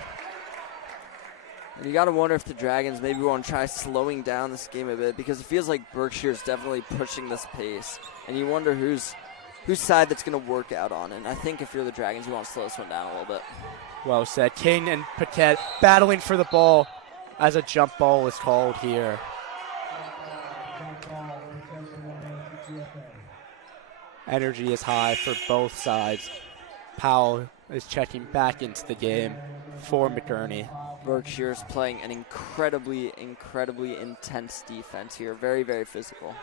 And you got to wonder if the Dragons maybe want to try slowing down this game a bit because it feels like Berkshire is definitely pushing this pace. And you wonder whose side that's going to work out on. And I think if you're the Dragons, you want to slow this one down a little bit. Well said. King and Paquette battling for the ball as a jump ball is called here. Energy is high for both sides. Powell is checking back into the game for McGurney. Berkshire is playing an incredibly intense defense here. Very, very physical.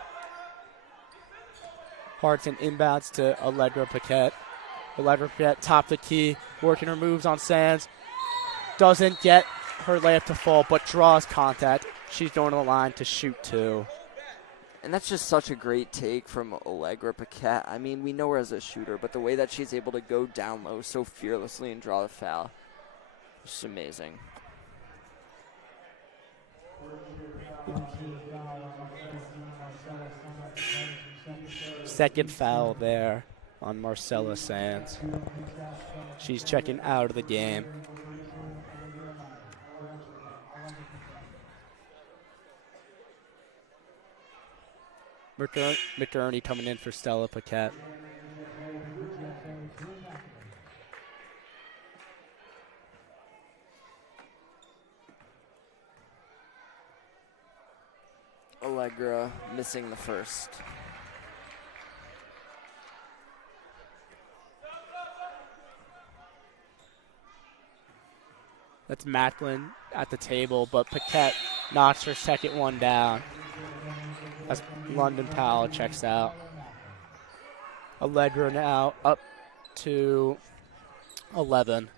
Hardson inbounds to Allegra Paquette. Allegra Paquette, top the key, working her moves on Sands. Doesn't get her layup to fall, but draws contact. She's going to the line to shoot two. And that's just such a great take from Allegra Paquette. I mean, we know her as a shooter, but the way that she's able to go down low so fearlessly and draw the foul, it's amazing. Second foul there on Marcella Sands. She's checking out of the game. McGurney coming in for Stella Paquette. Allegra missing the first. That's Macklin at the table, but Paquette knocks her second one down as London Powell checks out. Allegra now up to 11.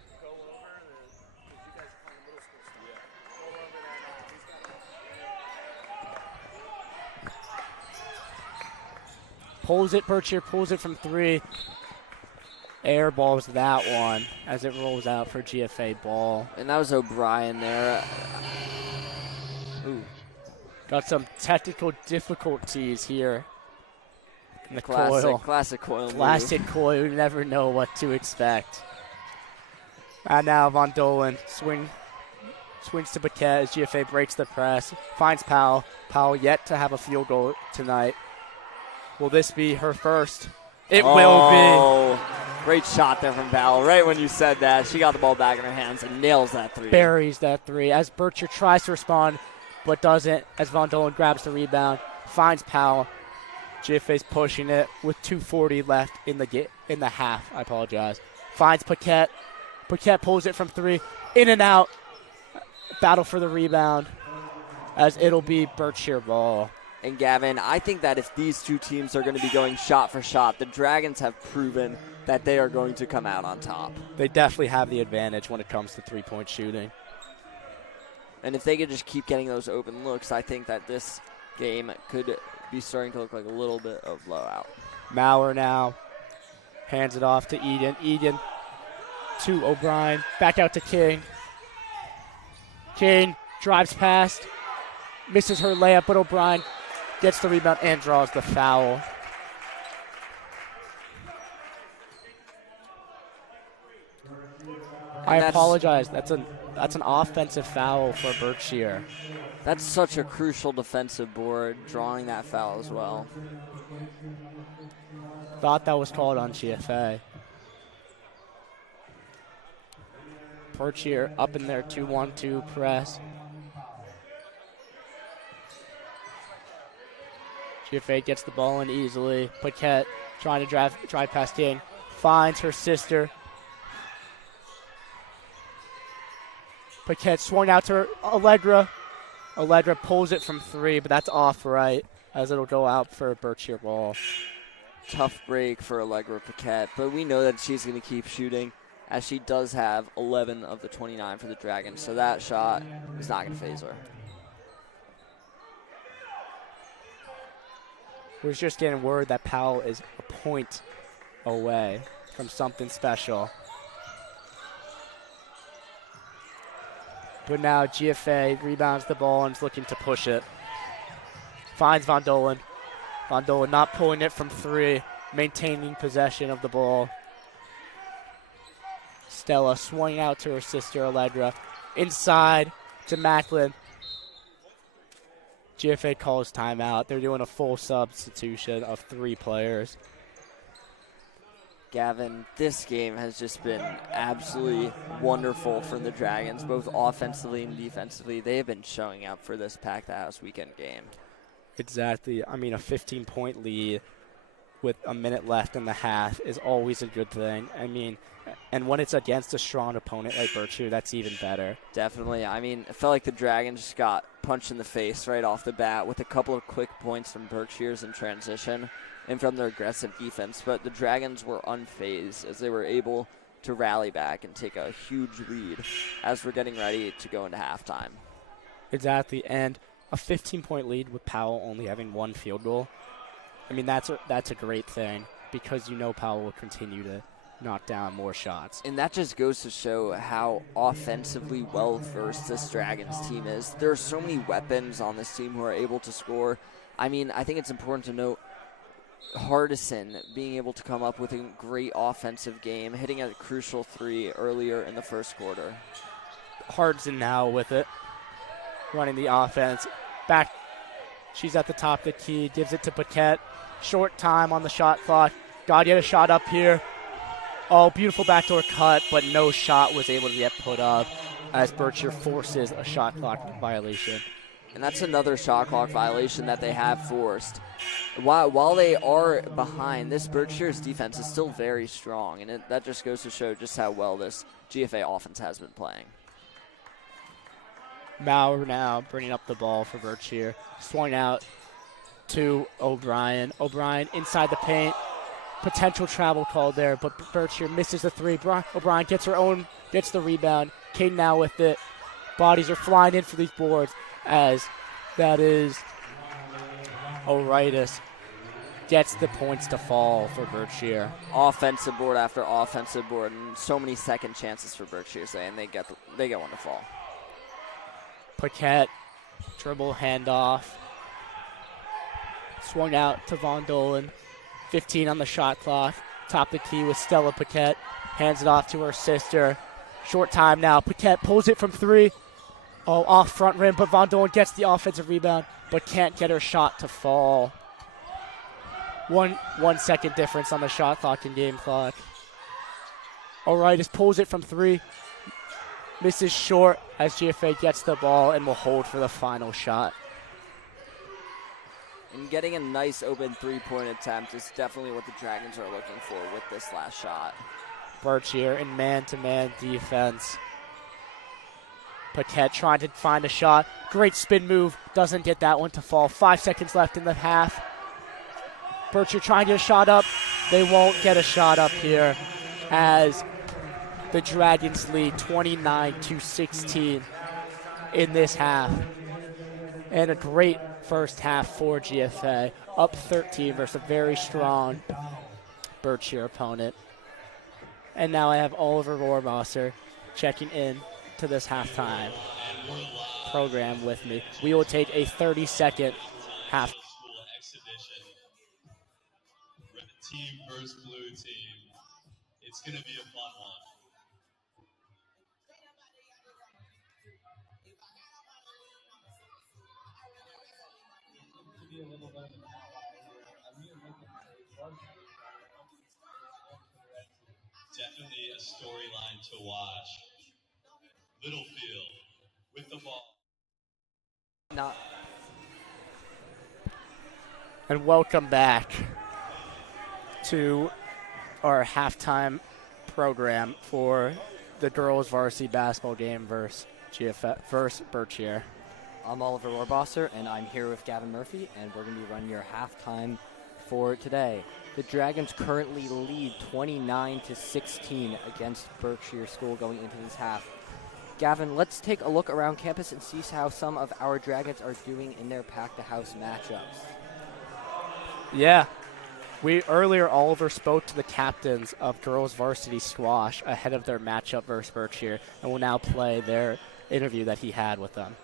Pulls it, Berkshire pulls it from 3. Air balls that one as it rolls out for GFA ball. And that was O'Brien there. Ooh. Got some technical difficulties here in the coil. Classic coil. Classic move. coil. You never know what to expect. And now Von Dolan swings to Paquette as GFA breaks the press. Finds Powell. Powell yet to have a field goal tonight. Will this be her first? It will be. Great shot there from Powell. Right when you said that, she got the ball back in her hands and nails that 3. Buries that 3 as Berkshire tries to respond but doesn't as Von Dolan grabs the rebound, finds Powell. GFA's pushing it with 2:40 left in the half. I apologize. Finds Paquette. Paquette pulls it from 3. In and out. Battle for the rebound as it'll be Berkshire ball. And Gavin, I think that if these two teams are going to be going shot for shot, the Dragons have proven that they are going to come out on top. They definitely have the advantage when it comes to three-point shooting. And if they could just keep getting those open looks, I think that this game could be starting to look like a little bit of blowout. Maurer now hands it off to Eden. Eden to O'Brien. Back out to King. King drives past. Misses her layup, but O'Brien gets the rebound and draws the foul. I apologize. That's an offensive foul for Berkshire. That's such a crucial defensive board, drawing that foul as well. Thought that was called on GFA. Berkshire up in their 2-1-2 press. GFA gets the ball in easily. Paquette trying to drive past King. Finds her sister. Paquette swung out to Allegra. Allegra pulls it from 3, but that's off right as it'll go out for a Berkshire ball. Tough break for Allegra Paquette, but we know that she's going to keep shooting as she does have 11 of the 29 for the Dragons, so that shot is not going to phase her. We're just getting word that Powell is a point away from something special. But now GFA rebounds the ball and is looking to push it. Finds Von Dolan. Von Dolan not pulling it from 3, maintaining possession of the ball. Stella swung out to her sister Allegra. Inside to Macklin. GFA calls timeout. They're doing a full substitution of 3 players. Gavin, this game has just been absolutely wonderful for the Dragons, both offensively and defensively. They have been showing up for this Pack the House weekend game. Exactly. I mean, a 15-point lead with a minute left in the half is always a good thing. I mean, and when it's against a strong opponent like Berkshire, that's even better. Definitely. I mean, it felt like the Dragons just got punched in the face right off the bat with a couple of quick points from Berkshire's in transition and from their aggressive defense, but the Dragons were unfazed as they were able to rally back and take a huge lead as we're getting ready to go into halftime. Exactly, and a 15-point lead with Powell only having 1 field goal. I mean, that's a great thing because you know Powell will continue to knock down more shots. And that just goes to show how offensively well-versed this Dragons team is. There are so many weapons on this team who are able to score. I mean, I think it's important to note Hardison being able to come up with a great offensive game, hitting a crucial 3 earlier in the first quarter. Hardison now with it, running the offense. Back, she's at the top of the key, gives it to Paquette. Short time on the shot clock. Got to get a shot up here. Oh, beautiful backdoor cut, but no shot was able to get put up as Berkshire forces a shot clock violation. And that's another shot clock violation that they have forced. While they are behind, this Berkshire's defense is still very strong, and that just goes to show just how well this GFA offense has been playing. Maurer now bringing up the ball for Berkshire. Swung out to O'Brien. O'Brien inside the paint. potential travel call there, but Berkshire misses the three. O'Brien gets the rebound. Kane now with it. Bodies are flying in for these boards as that is O'Ritis gets the points to fall for Berkshire. Offensive board after offensive board, and so many second chances for Berkshire, saying they get one to fall. Paquette, dribble handoff. Swung out to Von Dolan. 15 on the shot clock. Top the key with Stella Paquette. Hands it off to her sister. Short time now. Paquette pulls it from three. Oh, off front rim, but Von Dolan gets the offensive rebound, but can't get her shot to fall. 1 second difference on the shot clock and game clock. O'Ritis pulls it from three. Misses short as GFA gets the ball and will hold for the final shot. And getting a nice open three-point attempt is definitely what the Dragons are looking for with this last shot. Berkshire in man-to-man defense. Paquette trying to find a shot. Great spin move. Doesn't get that one to fall. 5 seconds left in the half. Berkshire trying to get a shot up. They won't get a shot up here as the Dragons lead 29-16 in this half. And a great first half for GFA. Up 13 versus a very strong Berkshire opponent. And now I have Oliver Rohrwasser checking in to this halftime program with me. We will take a 30-second half. Exhibition. Red team versus blue team. It's going to be a fun one. Definitely a storyline to watch. Littlefield with the ball. And welcome back to our halftime program for the girls varsity basketball game versus Berkshire. I'm Oliver Rohrwasser, and I'm here with Gavin Murphy, and we're going to be running your halftime for today. The Dragons currently lead 29-16 against Berkshire School going into this half. Gavin, let's take a look around campus and see how some of our Dragons are doing in their pack-the-house matchups. Yeah. Earlier, Oliver spoke to the captains of girls varsity squash ahead of their matchup versus Berkshire, and will now play their interview that he had with them.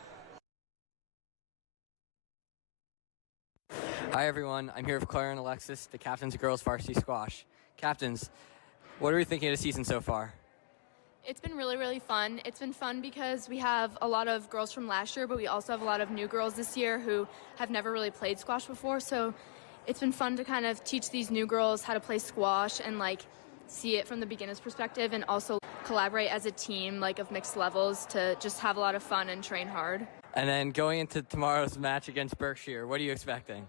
Hi, everyone. I'm here with Claire and Alexis, the captains of girls varsity squash. Captains, what are we thinking of the season so far? It's been really, really fun. It's been fun because we have a lot of girls from last year, but we also have a lot of new girls this year who have never really played squash before. So it's been fun to kind of teach these new girls how to play squash and see it from the beginner's perspective, and also collaborate as a team of mixed levels to just have a lot of fun and train hard. And then going into tomorrow's match against Berkshire, what are you expecting?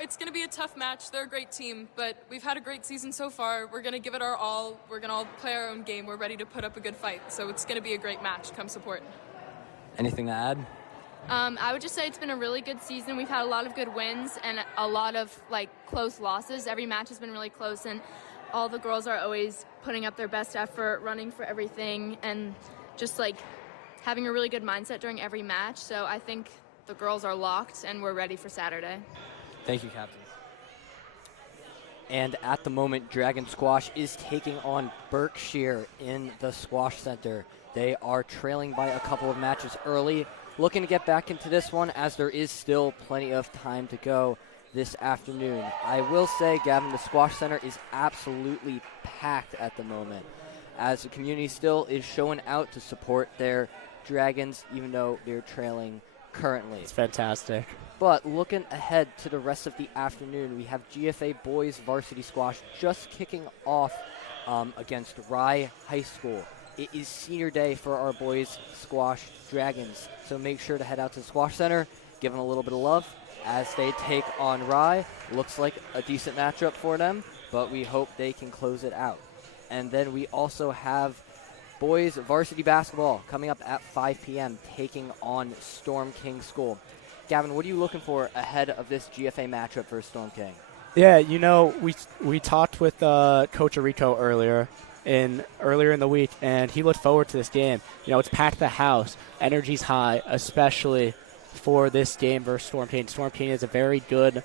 It's going to be a tough match. They're a great team, but we've had a great season so far. We're going to give it our all. We're going to all play our own game. We're ready to put up a good fight. So it's going to be a great match. Come support. Anything to add? I would just say it's been a really good season. We've had a lot of good wins and a lot of close losses. Every match has been really close, and all the girls are always putting up their best effort, running for everything, and just having a really good mindset during every match. So I think the girls are locked and we're ready for Saturday. Thank you, Captain. And at the moment, Dragon Squash is taking on Berkshire in the Squash Center. They are trailing by a couple of matches early, looking to get back into this one as there is still plenty of time to go this afternoon. I will say, Gavin, the Squash Center is absolutely packed at the moment, as the community still is showing out to support their Dragons, even though they're trailing currently. It's fantastic. But looking ahead to the rest of the afternoon, we have GFA Boys Varsity Squash just kicking off against Rye High School. It is senior day for our boys squash Dragons, so make sure to head out to the Squash Center, give them a little bit of love as they take on Rye. Looks like a decent matchup for them, but we hope they can close it out. And then we also have boys varsity basketball coming up at 5 p.m. taking on Storm King School. Gavin, what are you looking for ahead of this GFA matchup for Storm King? Yeah, we talked with Coach Rico earlier in the week, and he looked forward to this game. It's packed the house, energy's high, especially for this game versus Storm King. Storm King is a very good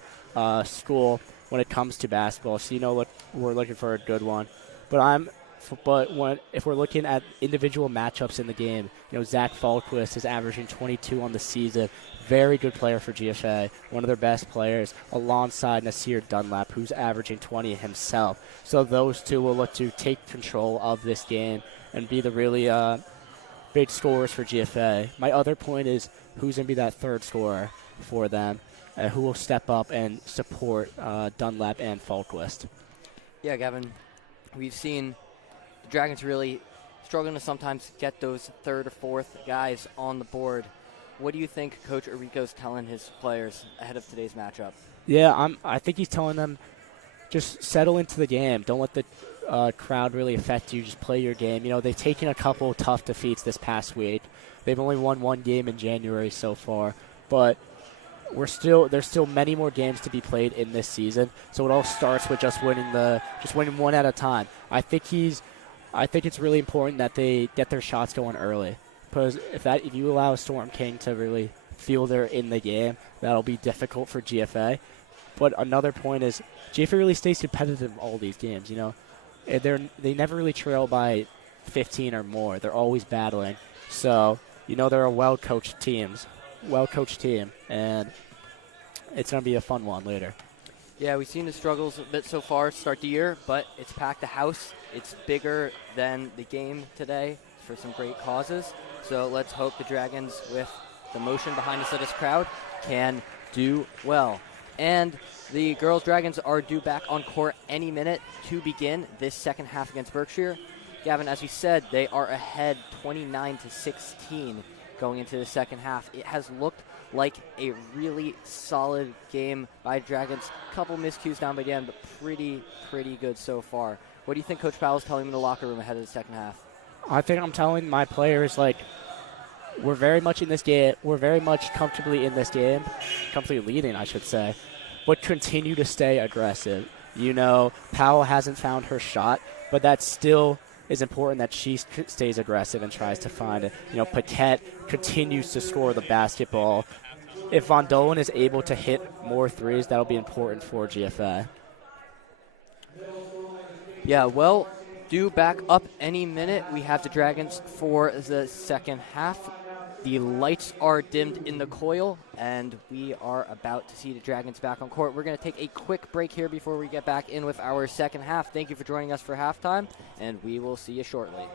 school when it comes to basketball, so we're looking for a good one. But if we're looking at individual matchups in the game, Zach Falquist is averaging 22 on the season. Very good player for GFA, one of their best players, alongside Nasir Dunlap, who's averaging 20 himself. So those two will look to take control of this game and be the really big scorers for GFA. My other point is who's going to be that third scorer for them, who will step up and support Dunlap and Falquist. Yeah, Gavin, we've seen the Dragons really struggling to sometimes get those third or fourth guys on the board. What do you think Coach Arico's telling his players ahead of today's matchup? Yeah, I think he's telling them just settle into the game. Don't let the crowd really affect you. Just play your game. They've taken a couple tough defeats this past week. They've only won one game in January so far, but there's still many more games to be played in this season. So it all starts with just winning one at a time. I think it's really important that they get their shots going early, because if you allow Storm King to really feel they're in the game, that'll be difficult for GFA. But another point is GFA really stays competitive in all these games. They never really trail by 15 or more. They're always battling. So they're a well-coached team, and it's going to be a fun one later. Yeah, we've seen the struggles a bit so far to start the year, but it's packed the house. It's bigger than the game today for some great causes. So let's hope the Dragons, with the motion behind us of this crowd, can do well. And the girls' Dragons are due back on court any minute to begin this second half against Berkshire. Gavin, as we said, they are ahead 29-16 going into the second half. It has looked like a really solid game by Dragons. A couple miscues down by the end, but pretty good so far. What do you think Coach Powell's telling them in the locker room ahead of the second half? I think I'm telling my players, we're very much in this game. We're very much comfortably in this game, comfortably leading, I should say, but continue to stay aggressive. Powell hasn't found her shot, but that still is important that she stays aggressive and tries to find it. Paquette continues to score the basketball. If Von Dolen is able to hit more threes, that'll be important for GFA. Yeah, well, due back up any minute. We have the Dragons for the second half. The lights are dimmed in the coil, and we are about to see the Dragons back on court. We're going to take a quick break here before we get back in with our second half. Thank you for joining us for halftime, and we will see you shortly.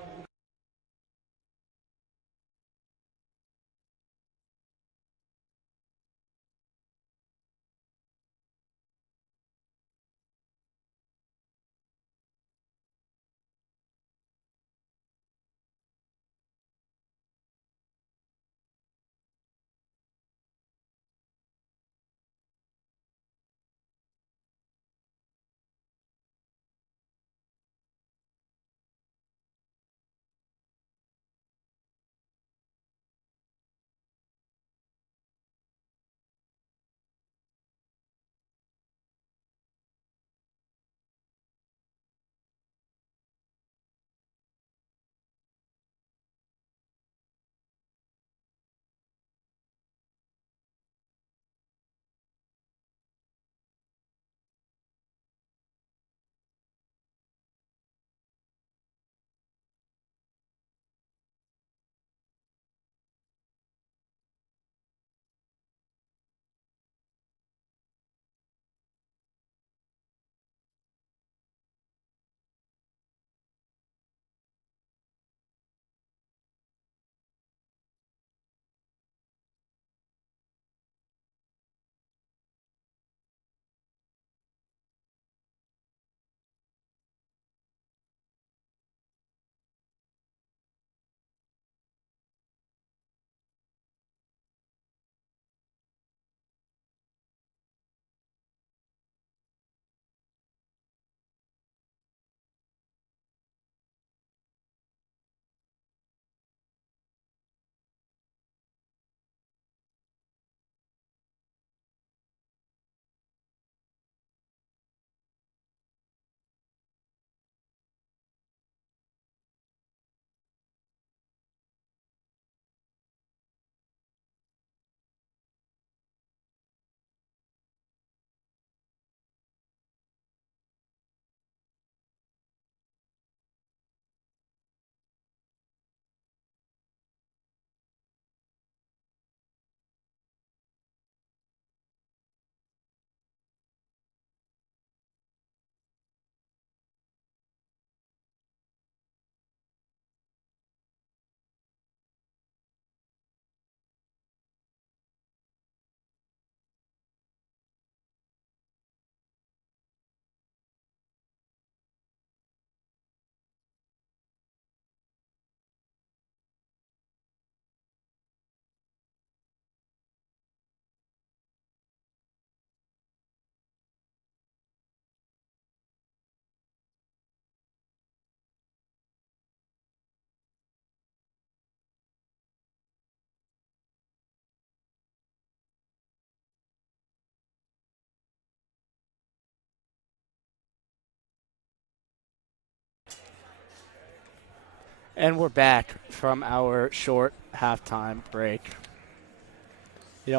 And we're back from our short halftime break.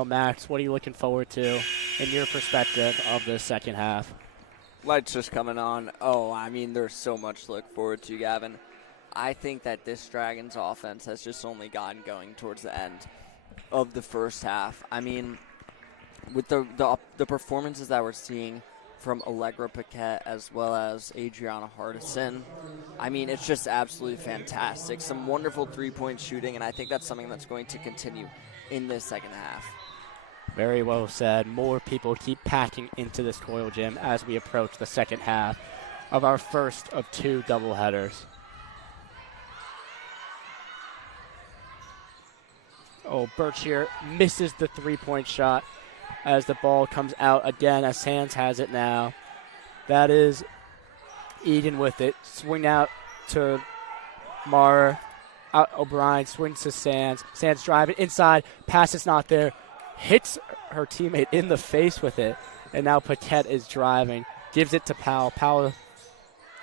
Max, what are you looking forward to in your perspective of the second half? Lights just coming on. Oh, I mean, there's so much to look forward to, Gavin. I think that this Dragons offense has just only gotten going towards the end of the first half. I mean, with the performances that we're seeing from Allegra Paquette as well as Adriana Hardison, I mean, it's just absolutely fantastic. Some wonderful three-point shooting, and I think that's something that's going to continue in this second half. Very well said. More people keep packing into this Coyle Gym as we approach the second half of our first of two doubleheaders. Oh, Berkshire misses the three-point shot as the ball comes out again as Sands has it now. That is Eden with it. Swing out to Mara. Out O'Brien, swings to Sands. Sands driving inside. Pass is not there. Hits her teammate in the face with it. And now Paquette is driving. Gives it to Powell.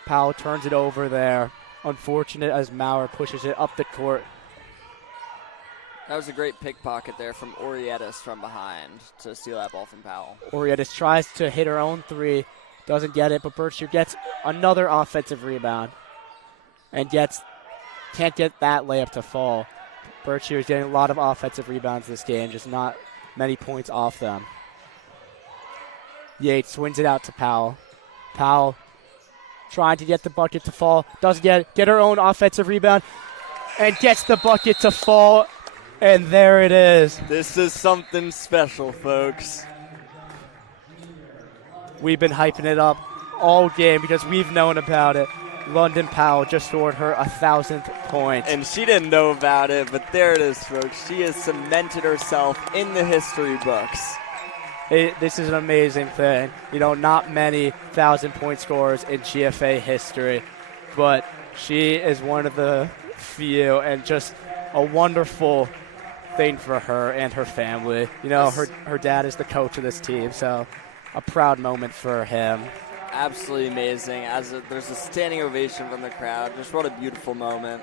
Powell turns it over there. Unfortunate as Maurer pushes it up the court. That was a great pickpocket there from Orietis from behind to steal that ball from Powell. Orietis tries to hit her own three. Doesn't get it, but Berkshire gets another offensive rebound. And can't get that layup to fall. Berkshire is getting a lot of offensive rebounds this game, just not many points off them. Yates swings it out to Powell. Powell trying to get the bucket to fall. Doesn't get her own offensive rebound. And gets the bucket to fall. And there it is. This is something special, folks. We've been hyping it up all game because we've known about it. London Powell just scored her 1,000th point. And she didn't know about it, but there it is, folks. She has cemented herself in the history books. This is an amazing thing. Not many 1,000-point scorers in GFA history, but she is one of the few, and just a wonderful thing for her and her family. Her dad is the coach of this team, so a proud moment for him. Absolutely amazing. There's a standing ovation from the crowd. Just what a beautiful moment.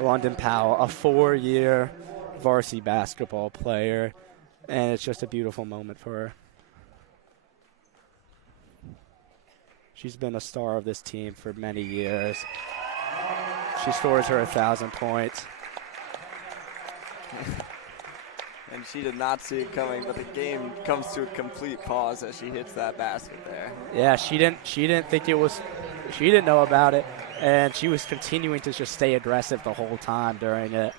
London Powell, a 4-year varsity basketball player, and it's just a beautiful moment for her. She's been a star of this team for many years. She scores her 1,000 points. And she did not see it coming, but the game comes to a complete pause as she hits that basket there. Yeah, she didn't think it was, she didn't know about it, and she was continuing to just stay aggressive the whole time during it.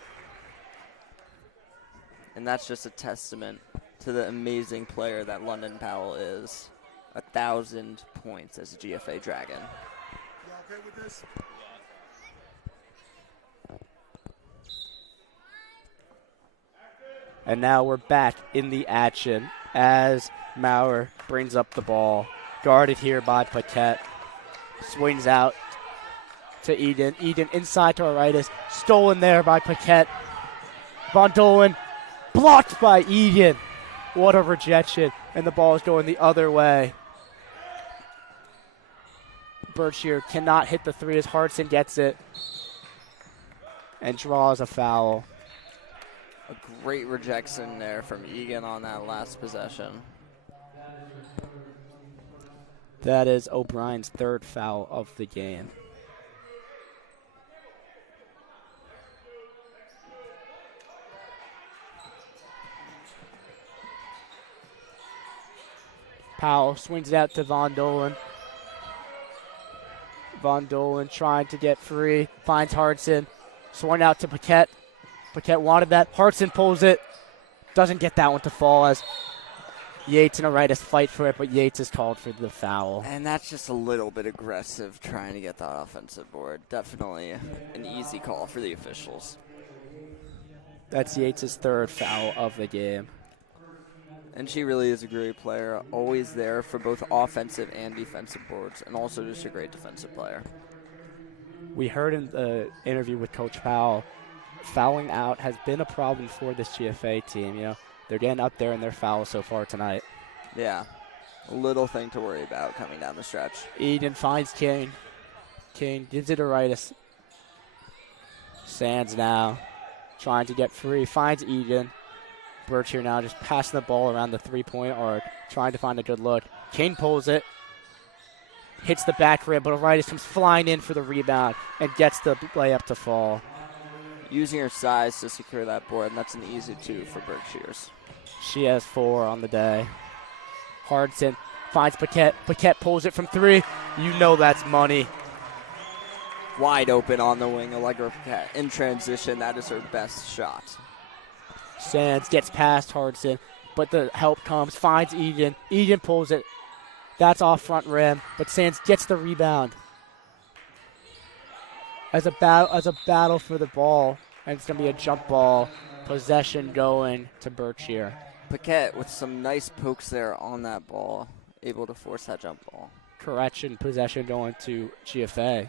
And that's just a testament to the amazing player that London Powell is. 1,000 points as a GFA Dragon. You okay with this? And now we're back in the action as Maurer brings up the ball. Guarded here by Paquette. Swings out to Eden. Eden inside to Aritis. Stolen there by Paquette. Von Dolan blocked by Eden. What a rejection. And the ball is going the other way. Berkshire cannot hit the three as Hartson gets it and draws a foul. A great rejection there from Egan on that last possession. That is O'Brien's third foul of the game. Powell swings it out to Von Dolan. Von Dolan trying to get free. Finds Hartson. Swung out to Paquette. Paquette wanted that. Hartson pulls it. Doesn't get that one to fall as Yates and Aritis fight for it, but Yates is called for the foul. And that's just a little bit aggressive trying to get that offensive board. Definitely an easy call for the officials. That's Yates' third foul of the game. And she really is a great player, always there for both offensive and defensive boards, and also just a great defensive player. We heard in the interview with Coach Powell, fouling out has been a problem for this GFA team. They're getting up there in their fouls so far tonight. Yeah, a little thing to worry about coming down the stretch. Eden finds Kane. Kane gives it to Aritis. Sands now trying to get free, finds Egan. Berkshire now just passing the ball around the three-point arc, trying to find a good look. King pulls it, hits the back rim, but Aritis comes flying in for the rebound and gets the layup to fall. Using her size to secure that board, and that's an easy 2 for Berkshire's. She has 4 on the day. Hardson finds Paquette. Paquette pulls it from 3. You know that's money. Wide open on the wing, Allegra Paquette. In transition, that is her best shot. Sands gets past Hardson, but the help comes, finds Egan. Egan pulls it. That's off front rim, but Sands gets the rebound. As a battle for the ball, and it's going to be a jump ball. Possession going to Berkshire. Paquette with some nice pokes there on that ball, able to force that jump ball. Correction, possession going to GFA.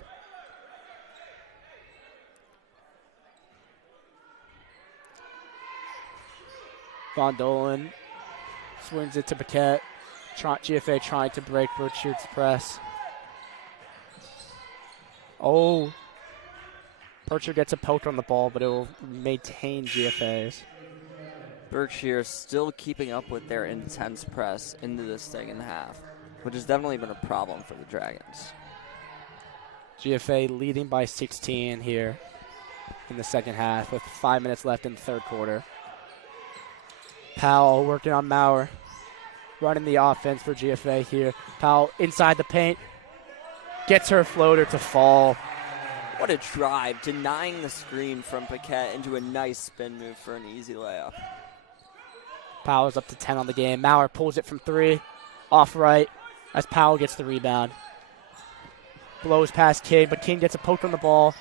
Von Dolan swings it to Paquette. GFA trying to break Berkshire's press. Oh. Berkshire gets a poke on the ball, but it will maintain GFA's. Berkshire still keeping up with their intense press into the second half, which has definitely been a problem for the Dragons. GFA leading by 16 here in the second half with 5 minutes left in the third quarter. Powell working on Maurer, running the offense for GFA here. Powell inside the paint, gets her floater to fall. What a drive, denying the screen from Paquette into a nice spin move for an easy layup. Powell's up to 10 on the game. Maurer pulls it from 3, off right, as Powell gets the rebound. Blows past King, but King gets a poke on the ball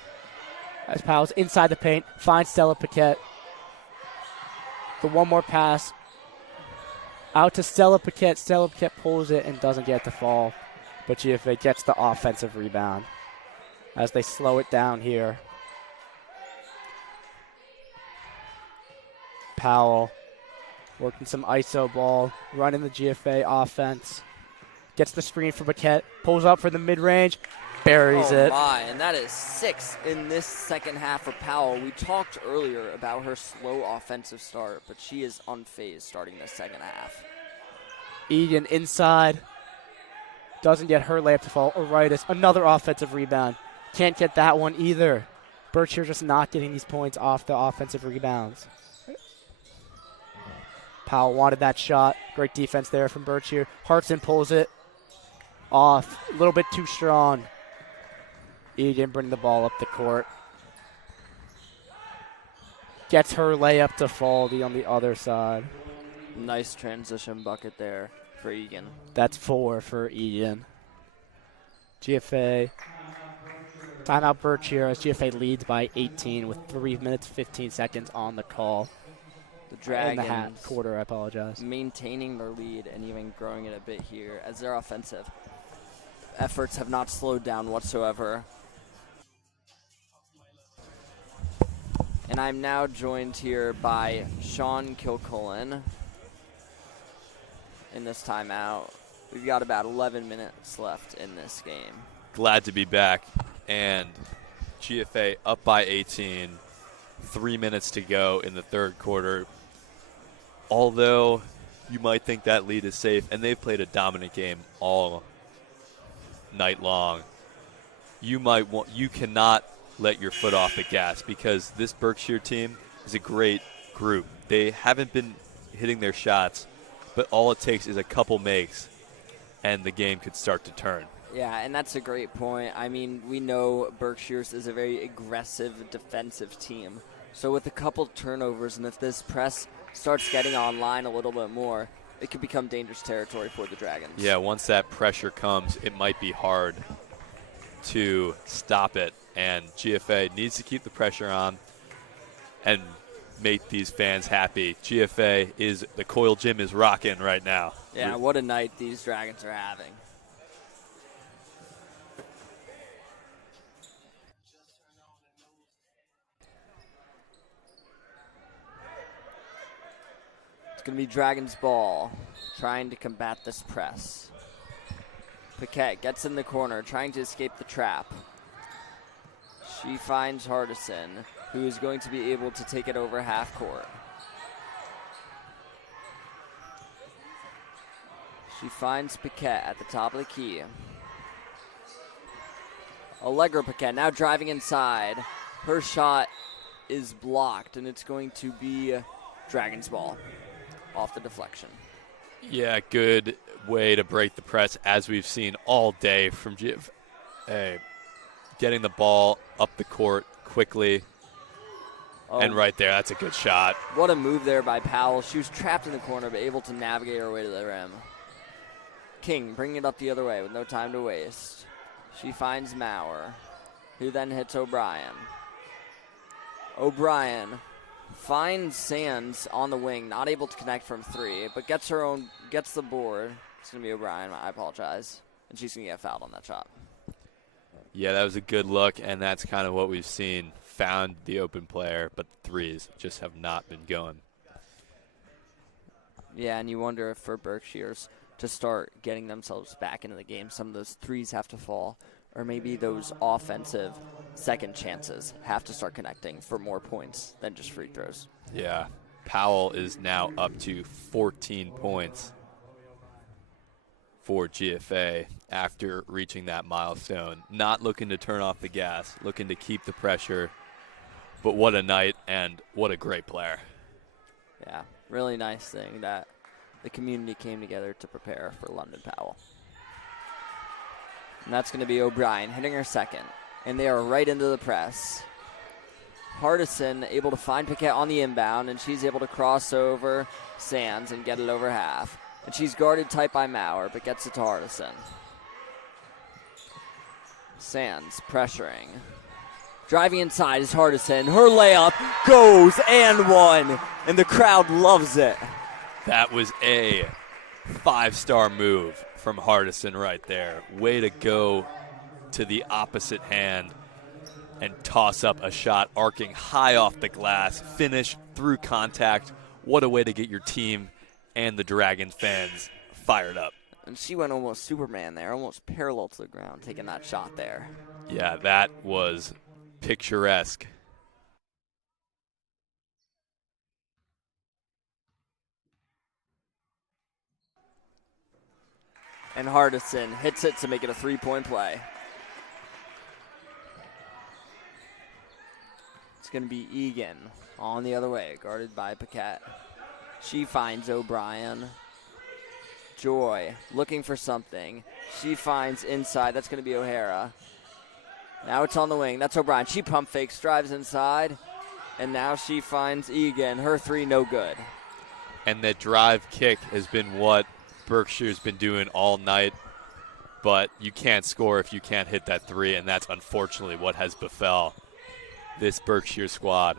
as Powell's inside the paint, finds Stella Paquette. The one more pass out to Stella Paquette. Stella Paquette pulls it and doesn't get the fall, but GFA gets the offensive rebound as they slow it down here. Powell working some ISO ball, running the GFA offense. Gets the screen for Paquette, pulls up for the mid-range, buries it. Oh my, and that is 6 in this second half for Powell. We talked earlier about her slow offensive start, but she is unfazed starting the second half. Egan inside, doesn't get her layup to fall. Aritis, another offensive rebound. Can't get that one either. Berkshire just not getting these points off the offensive rebounds. Powell wanted that shot. Great defense there from Berkshire. Hartson pulls it off. A little bit too strong. Egan bringing the ball up the court. Gets her layup to fall on the other side. Nice transition bucket there for Egan. That's 4 for Egan. GFA. Timeout Berkshire as GFA leads by 18 with 3 minutes 15 seconds on the call. The Dragons in the half quarter, I apologize. Maintaining their lead and even growing it a bit here as their offensive efforts have not slowed down whatsoever. And I'm now joined here by Sean Kilcullen in this timeout. We've got about 11 minutes left in this game. Glad to be back. And GFA up by 18. 3 minutes to go in the third quarter. Although you might think that lead is safe, and they've played a dominant game all night long, you cannot let your foot off the gas because this Berkshire team is a great group. They haven't been hitting their shots, but all it takes is a couple makes, and the game could start to turn. Yeah, and that's a great point. I mean, we know Berkshire's is a very aggressive defensive team. So with a couple turnovers, and if this press starts getting online a little bit more, it could become dangerous territory for the Dragons. Yeah, once that pressure comes, it might be hard to stop it. And GFA needs to keep the pressure on and make these fans happy. The Coyle Gym is rocking right now. Yeah, what a night these Dragons are having. It's going to be Dragons ball, trying to combat this press. Paquette gets in the corner, trying to escape the trap. She finds Hardison. who is going to be able to take it over half court. She finds Paquette at the top of the key. Allegra Paquette now driving inside. Her shot is blocked, and it's going to be Dragons ball off the deflection. Yeah, good way to break the press, as we've seen all day from GFA. Getting the ball up the court quickly. Oh, and right there, that's a good shot. What a move there by Powell. She was trapped in the corner, but able to navigate her way to the rim. King bringing it up the other way with no time to waste. She finds Maurer, who then hits O'Brien. O'Brien finds Sands on the wing, not able to connect from three, but gets the board. It's going to be O'Brien, I apologize. And she's going to get fouled on that shot. Yeah, that was a good look, and that's kind of what we've seen. Found the open player, but the threes just have not been going. Yeah, and you wonder if for Berkshire's to start getting themselves back into the game, some of those threes have to fall, or maybe those offensive second chances have to start connecting for more points than just free throws. Yeah, Powell is now up to 14 points for GFA after reaching that milestone. Not looking to turn off the gas, looking to keep the pressure. But what a night, and what a great player. Yeah, really nice thing that the community came together to prepare for London Powell. And that's going to be O'Brien hitting her second. And they are right into the press. Hardison able to find Paquette on the inbound, and she's able to cross over Sands and get it over half. And she's guarded tight by Maurer, but gets it to Hardison. Sands pressuring. Driving inside is Hardison. Her layup goes and one, and the crowd loves it. That was a five-star move from Hardison right there. Way to go to the opposite hand and toss up a shot arcing high off the glass, finish through contact. What a way to get your team and the Dragons fans fired up. And she went almost Superman there, almost parallel to the ground, taking that shot there. Yeah, that was picturesque. And Hardison hits it to make it a three-point play. It's going to be Egan on the other way, guarded by Paquette. She finds O'Brien. Joy looking for something. She finds inside. That's going to be O'Hara. Now it's on the wing. That's O'Brien. She pump fakes, drives inside, and now she finds Egan. Her three, no good. And that drive kick has been what Berkshire's been doing all night, but you can't score if you can't hit that three, and that's unfortunately what has befell this Berkshire squad.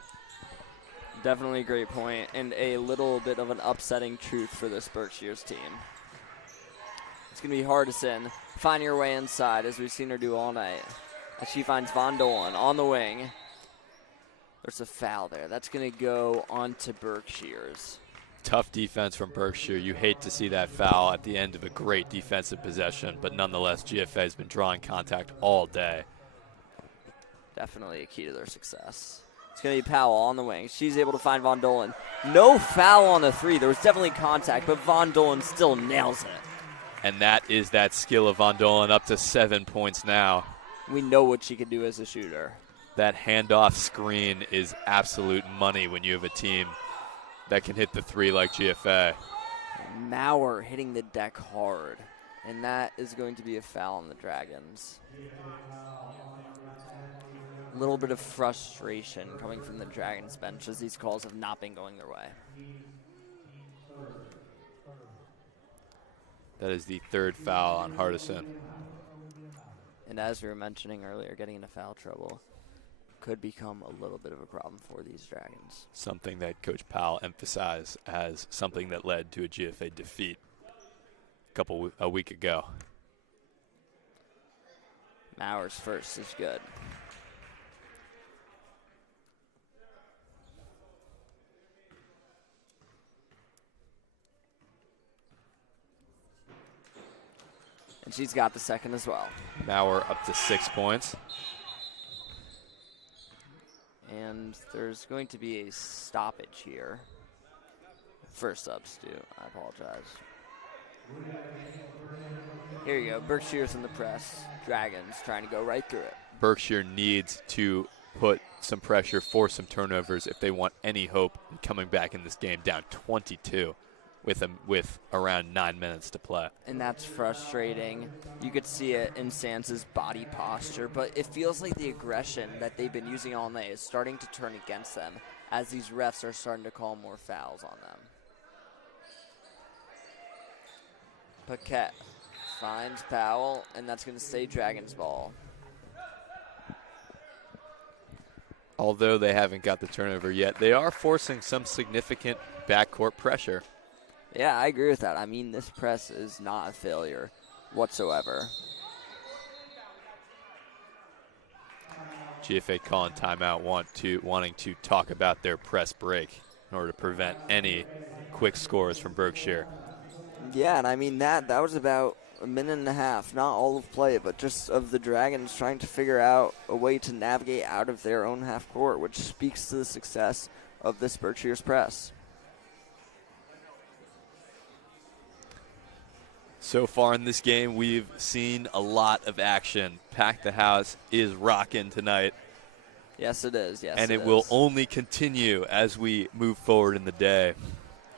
Definitely a great point, and a little bit of an upsetting truth for this Berkshire's team. It's going to be Hardison finding her way inside, as we've seen her do all night. As she finds Von Dolan on the wing. There's a foul there. That's going to go on to Berkshire's. Tough defense from Berkshire. You hate to see that foul at the end of a great defensive possession, but nonetheless, GFA has been drawing contact all day. Definitely a key to their success. It's going to be Powell on the wing. She's able to find Von Dolan. No foul on the three. There was definitely contact, but Von Dolan still nails it. And that is that skill of Von Dolan, up to 7 points now. We know what she can do as a shooter. That handoff screen is absolute money when you have a team that can hit the three like GFA. Maurer hitting the deck hard, and that is going to be a foul on the Dragons. A little bit of frustration coming from the Dragons bench as these calls have not been going their way. That is the third foul on Hardison. And as we were mentioning earlier, getting into foul trouble could become a little bit of a problem for these Dragons. Something that Coach Powell emphasized as something that led to a GFA defeat a week ago. Maurer's first is good. And she's got the second as well. Maurer up to 6 points. And There's going to be a stoppage here. First substitute. I apologize. Here you go. Berkshire's in the press. Dragons trying to go right through it. Berkshire needs to put some pressure, force some turnovers if they want any hope in coming back in this game down 22 with around 9 minutes to play. And that's frustrating. You could see it in Sansa's body posture, but it feels like the aggression that they've been using all night is starting to turn against them as these refs are starting to call more fouls on them. Paquette finds Powell, and that's going to stay Dragons ball. Although they haven't got the turnover yet, they are forcing some significant backcourt pressure. Yeah, I agree with that. I mean, this press is not a failure whatsoever. GFA calling timeout, wanting to talk about their press break in order to prevent any quick scores from Berkshire. Yeah, and I mean, that was about a minute and a half, not all of play, but just of the Dragons trying to figure out a way to navigate out of their own half court, which speaks to the success of this Berkshire's press. So far in this game, we've seen a lot of action. Pack the House is rocking tonight. Yes, it is. Yes, and it will only continue as we move forward in the day.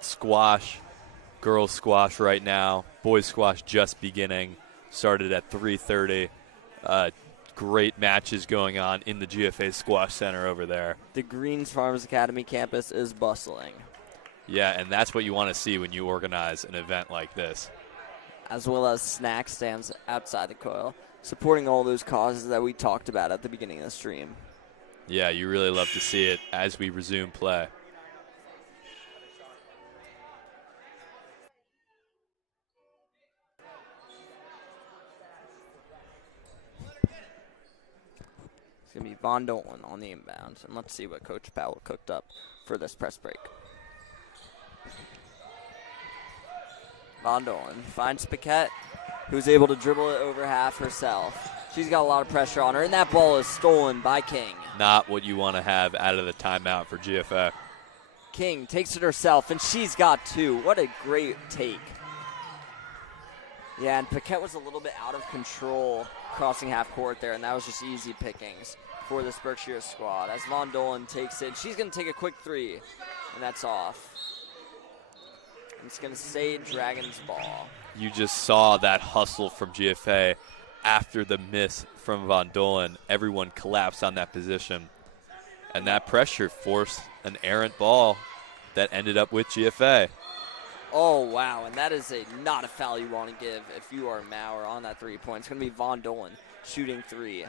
Squash, girls squash right now. Boys squash just beginning. Started at 3:30. Great matches going on in the GFA Squash Center over there. The Greens Farms Academy campus is bustling. Yeah, and that's what you want to see when you organize an event like this. As well as snack stands outside the coil, supporting all those causes that we talked about at the beginning of the stream. Yeah, you really love to see it as we resume play. It's going to be Von Dolan on the inbounds, and let's see what Coach Powell cooked up for this press break. Von Dolan finds Paquette, who's able to dribble it over half herself. She's got a lot of pressure on her, and that ball is stolen by King. Not what you want to have out of the timeout for GFA. King takes it herself, and she's got two. What a great take. Yeah, and Paquette was a little bit out of control crossing half court there, and that was just easy pickings for this Berkshire squad. As Von Dolan takes it, she's going to take a quick three, and that's off. It's going to stay Dragons ball. You just saw that hustle from GFA after the miss from Von Dolan. Everyone collapsed on that position. And that pressure forced an errant ball that ended up with GFA. Oh, wow, and that is not a foul you want to give if you are Maurer on that three-point. It's going to be Von Dolan shooting three.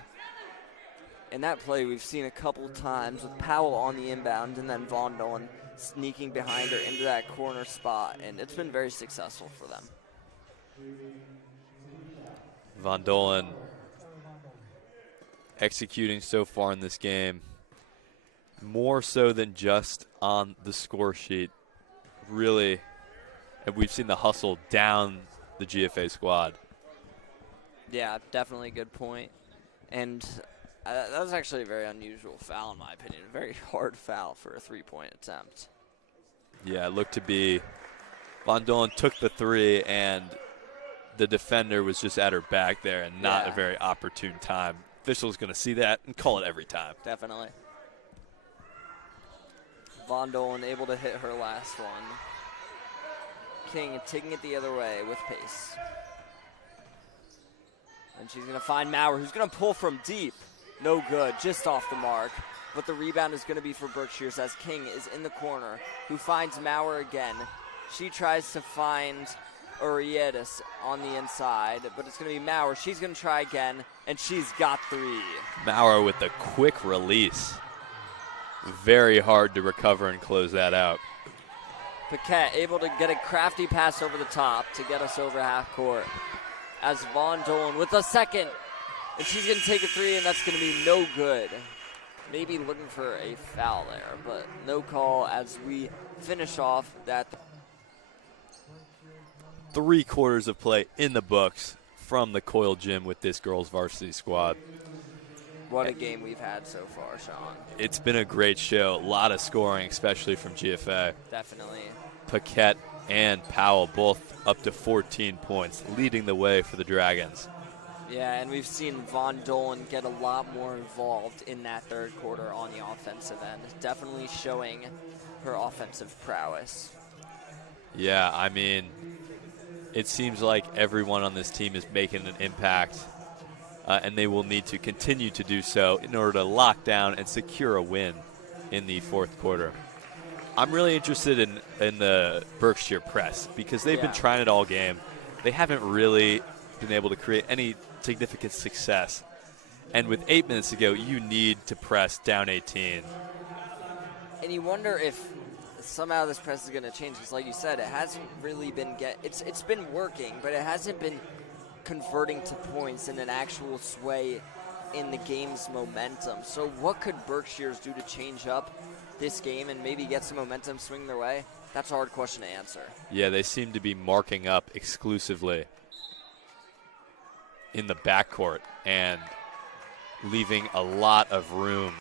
In that play, we've seen a couple times with Powell on the inbound and then Von Dolan sneaking behind her into that corner spot, and it's been very successful for them. Von Dolan executing so far in this game, more so than just on the score sheet. Really, and we've seen the hustle down the GFA squad. Yeah, definitely a good point. And that was actually a very unusual foul, in my opinion. A very hard foul for a three-point attempt. Yeah, it looked to be Von Dolan took the three, and the defender was just at her back there, and not a very opportune time. Official's going to see that and call it every time. Definitely. Von Dolan able to hit her last one. King taking it the other way with pace. And she's going to find Maurer, who's going to pull from deep. No good, just off the mark. But the rebound is going to be for Berkshire as King is in the corner, who finds Maurer again. She tries to find Urietis on the inside, but it's going to be Maurer. She's going to try again, and she's got three. Maurer with the quick release. Very hard to recover and close that out. Paquette able to get a crafty pass over the top to get us over half court. As Von Dolan with a second, and she's going to take a three, and that's going to be no good. Maybe looking for a foul there, but no call as we finish off that. 3 quarters of play in the books from the Coil Gym with this girls varsity squad. What a game we've had so far, Sean. It's been a great show. A lot of scoring, especially from GFA. Definitely. Paquette and Powell both up to 14 points, leading the way for the Dragons. Yeah, and we've seen Von Dolan get a lot more involved in that third quarter on the offensive end, definitely showing her offensive prowess. Yeah, I mean, it seems like everyone on this team is making an impact, and they will need to continue to do so in order to lock down and secure a win in the fourth quarter. I'm really interested in the Berkshire press because they've been trying it all game. They haven't really been able to create any significant success. And with 8 minutes to go, you need to press down 18. And you wonder if somehow this press is going to change because, like you said, it hasn't really been it's been working, but it hasn't been converting to points in an actual sway in the game's momentum. So what could Berkshires do to change up this game and maybe get some momentum swing their way? That's a hard question to answer. Yeah, they seem to be marking up exclusively in the backcourt and leaving a lot of room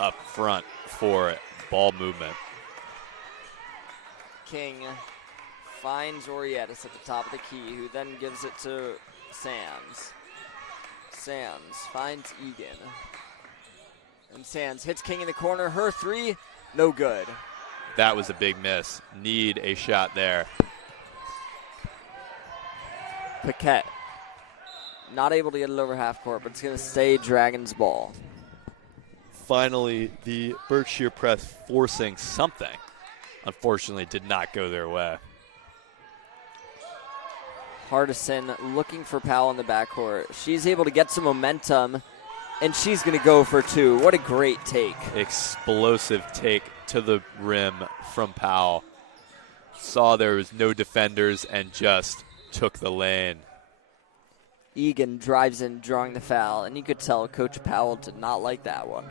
up front for ball movement. King finds Orietis at the top of the key, who then gives it to Sands. Sands finds Egan. And Sands hits King in the corner. Her three, no good. That was a big miss. Need a shot there. Paquette not able to get it over half court, but it's going to stay Dragons ball. Finally, the Berkshire press forcing something. Unfortunately, did not go their way. Hardison looking for Powell in the backcourt. She's able to get some momentum, and she's going to go for two. What a great take. Explosive take to the rim from Powell. Saw there was no defenders and just took the lane. Egan drives in, drawing the foul, and you could tell Coach Powell did not like that one.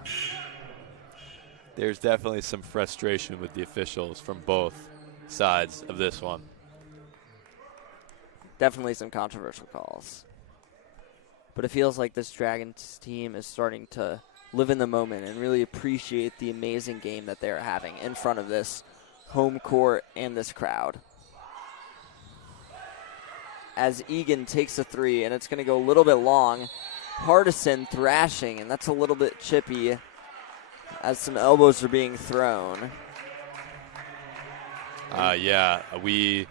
There's definitely some frustration with the officials from both sides of this one. Definitely some controversial calls. But it feels like this Dragons team is starting to live in the moment and really appreciate the amazing game that they're having in front of this home court and this crowd. As Egan takes a three, and it's going to go a little bit long. Hardison thrashing, and that's a little bit chippy as some elbows are being thrown. Yeah, we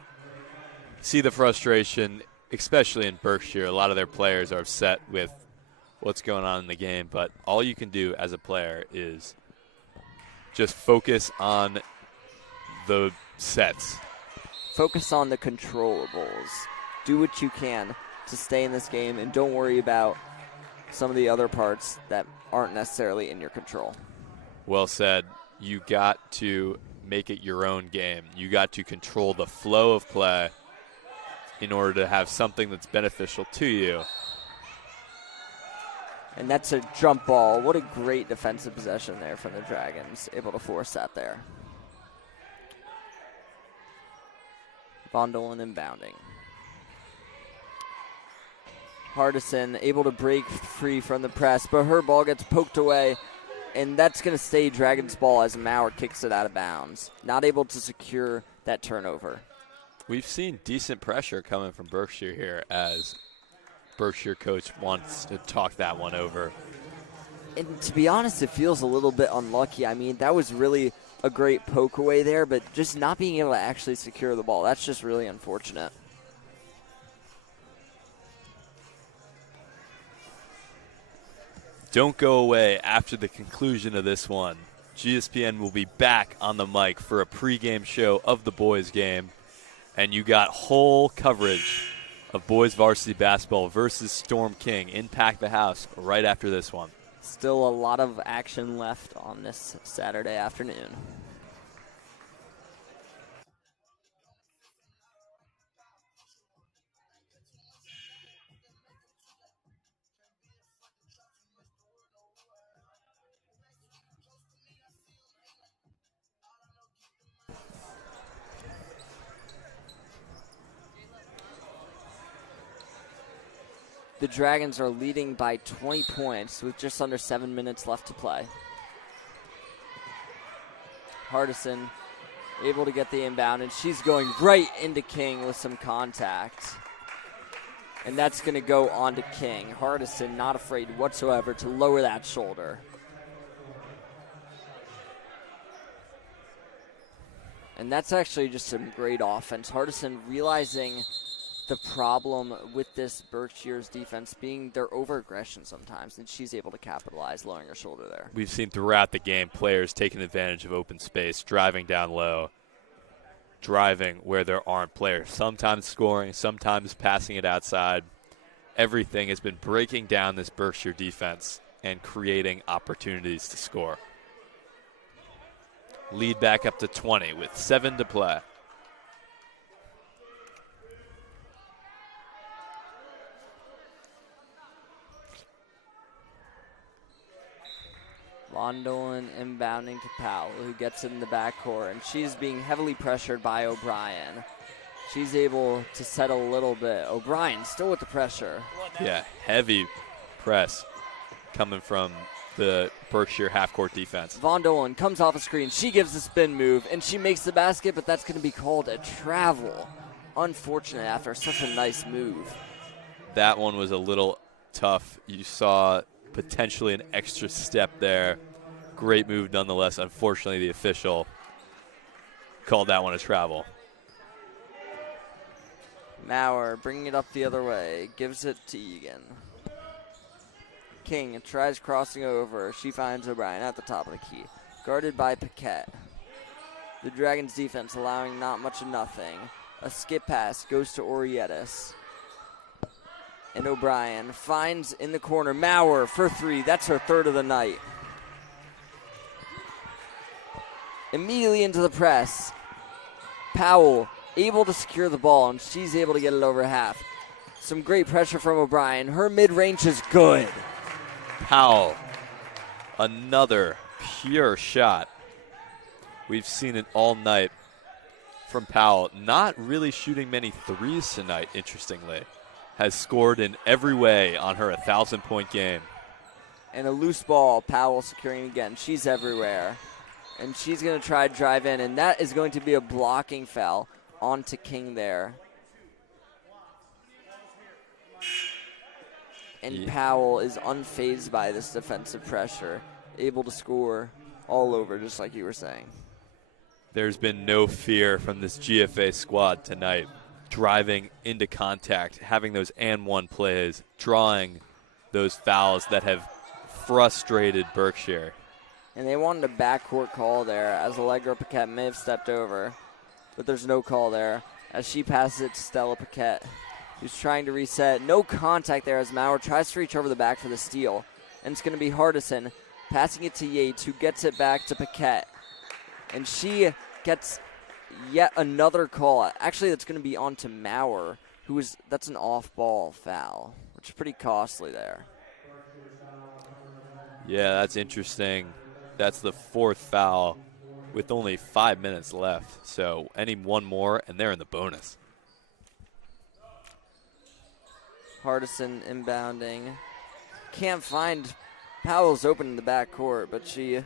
see the frustration, especially in Berkshire. A lot of their players are upset with what's going on in the game, but all you can do as a player is just focus on the sets. Focus on the controllables. Do what you can to stay in this game, and don't worry about some of the other parts that aren't necessarily in your control. Well said. You got to make it your own game. You got to control the flow of play in order to have something that's beneficial to you. And that's a jump ball. What a great defensive possession there from the Dragons, able to force that there. Von Dolan inbounding. Hardison able to break free from the press, but her ball gets poked away, and that's going to stay Dragons ball as Maurer kicks it out of bounds. Not able to secure that turnover. We've seen decent pressure coming from Berkshire here as Berkshire coach wants to talk that one over. And to be honest, it feels a little bit unlucky. I mean, that was really a great poke away there, but just not being able to actually secure the ball, that's just really unfortunate. Don't go away after the conclusion of this one. GSPN will be back on the mic for a pregame show of the boys game. And you got whole coverage of boys varsity basketball versus Storm King in Pack the House right after this one. Still a lot of action left on this Saturday afternoon. the Dragons are leading by 20 points with just under 7 minutes left to play. Hardison able to get the inbound, and she's going right into King with some contact. And that's going to go on to King. Hardison not afraid whatsoever to lower that shoulder. And that's actually just some great offense. Hardison realizing the problem with this Berkshire's defense being their over-aggression sometimes, and she's able to capitalize, lowering her shoulder there. We've seen throughout the game players taking advantage of open space, driving down low, driving where there aren't players, sometimes scoring, sometimes passing it outside. Everything has been breaking down this Berkshire defense and creating opportunities to score. Lead back up to 20 with 7 to play. Von Dolan inbounding to Powell, who gets it in the backcourt, and she's being heavily pressured by O'Brien. She's able to settle a little bit. O'Brien still with the pressure. Yeah, heavy press coming from the Berkshire half-court defense. Von Dolan comes off a screen. She gives a spin move, and she makes the basket, but that's going to be called a travel. Unfortunate after such a nice move. That one was a little tough. You saw potentially an extra step there. Great move nonetheless. Unfortunately, the official called that one a travel. Maurer bringing it up the other way. Gives it to Egan. King tries crossing over. She finds O'Brien at the top of the key. Guarded by Paquette. The Dragons defense allowing not much of nothing. A skip pass goes to Orietis. And O'Brien finds in the corner Maurer for 3. That's her third of the night. Immediately into the press. Powell able to secure the ball, and she's able to get it over half. Some great pressure from O'Brien. Her mid-range is good. Powell, another pure shot. We've seen it all night from Powell. Not really shooting many threes tonight, interestingly. Has scored in every way on her 1,000-point game. And a loose ball, Powell securing again. She's everywhere. And she's going to try to drive in, and that is going to be a blocking foul onto King there. And Powell is unfazed by this defensive pressure, able to score all over, just like you were saying. There's been no fear from this GFA squad tonight. Driving into contact, having those and one plays, drawing those fouls that have frustrated Berkshire. And they wanted a backcourt call there, as Allegra Paquette may have stepped over. But there's no call there, as she passes it to Stella Paquette, who's trying to reset. No contact there as Maurer tries to reach over the back for the steal. And it's going to be Hardison passing it to Yates, who gets it back to Paquette. And she gets yet another call. Actually, that's going to be on to Maurer, that's an off-ball foul, which is pretty costly there. Yeah, that's interesting. That's the 4th foul with only 5 minutes left. So any one more, and they're in the bonus. Hardison inbounding. Can't find Powell's open in the backcourt, but she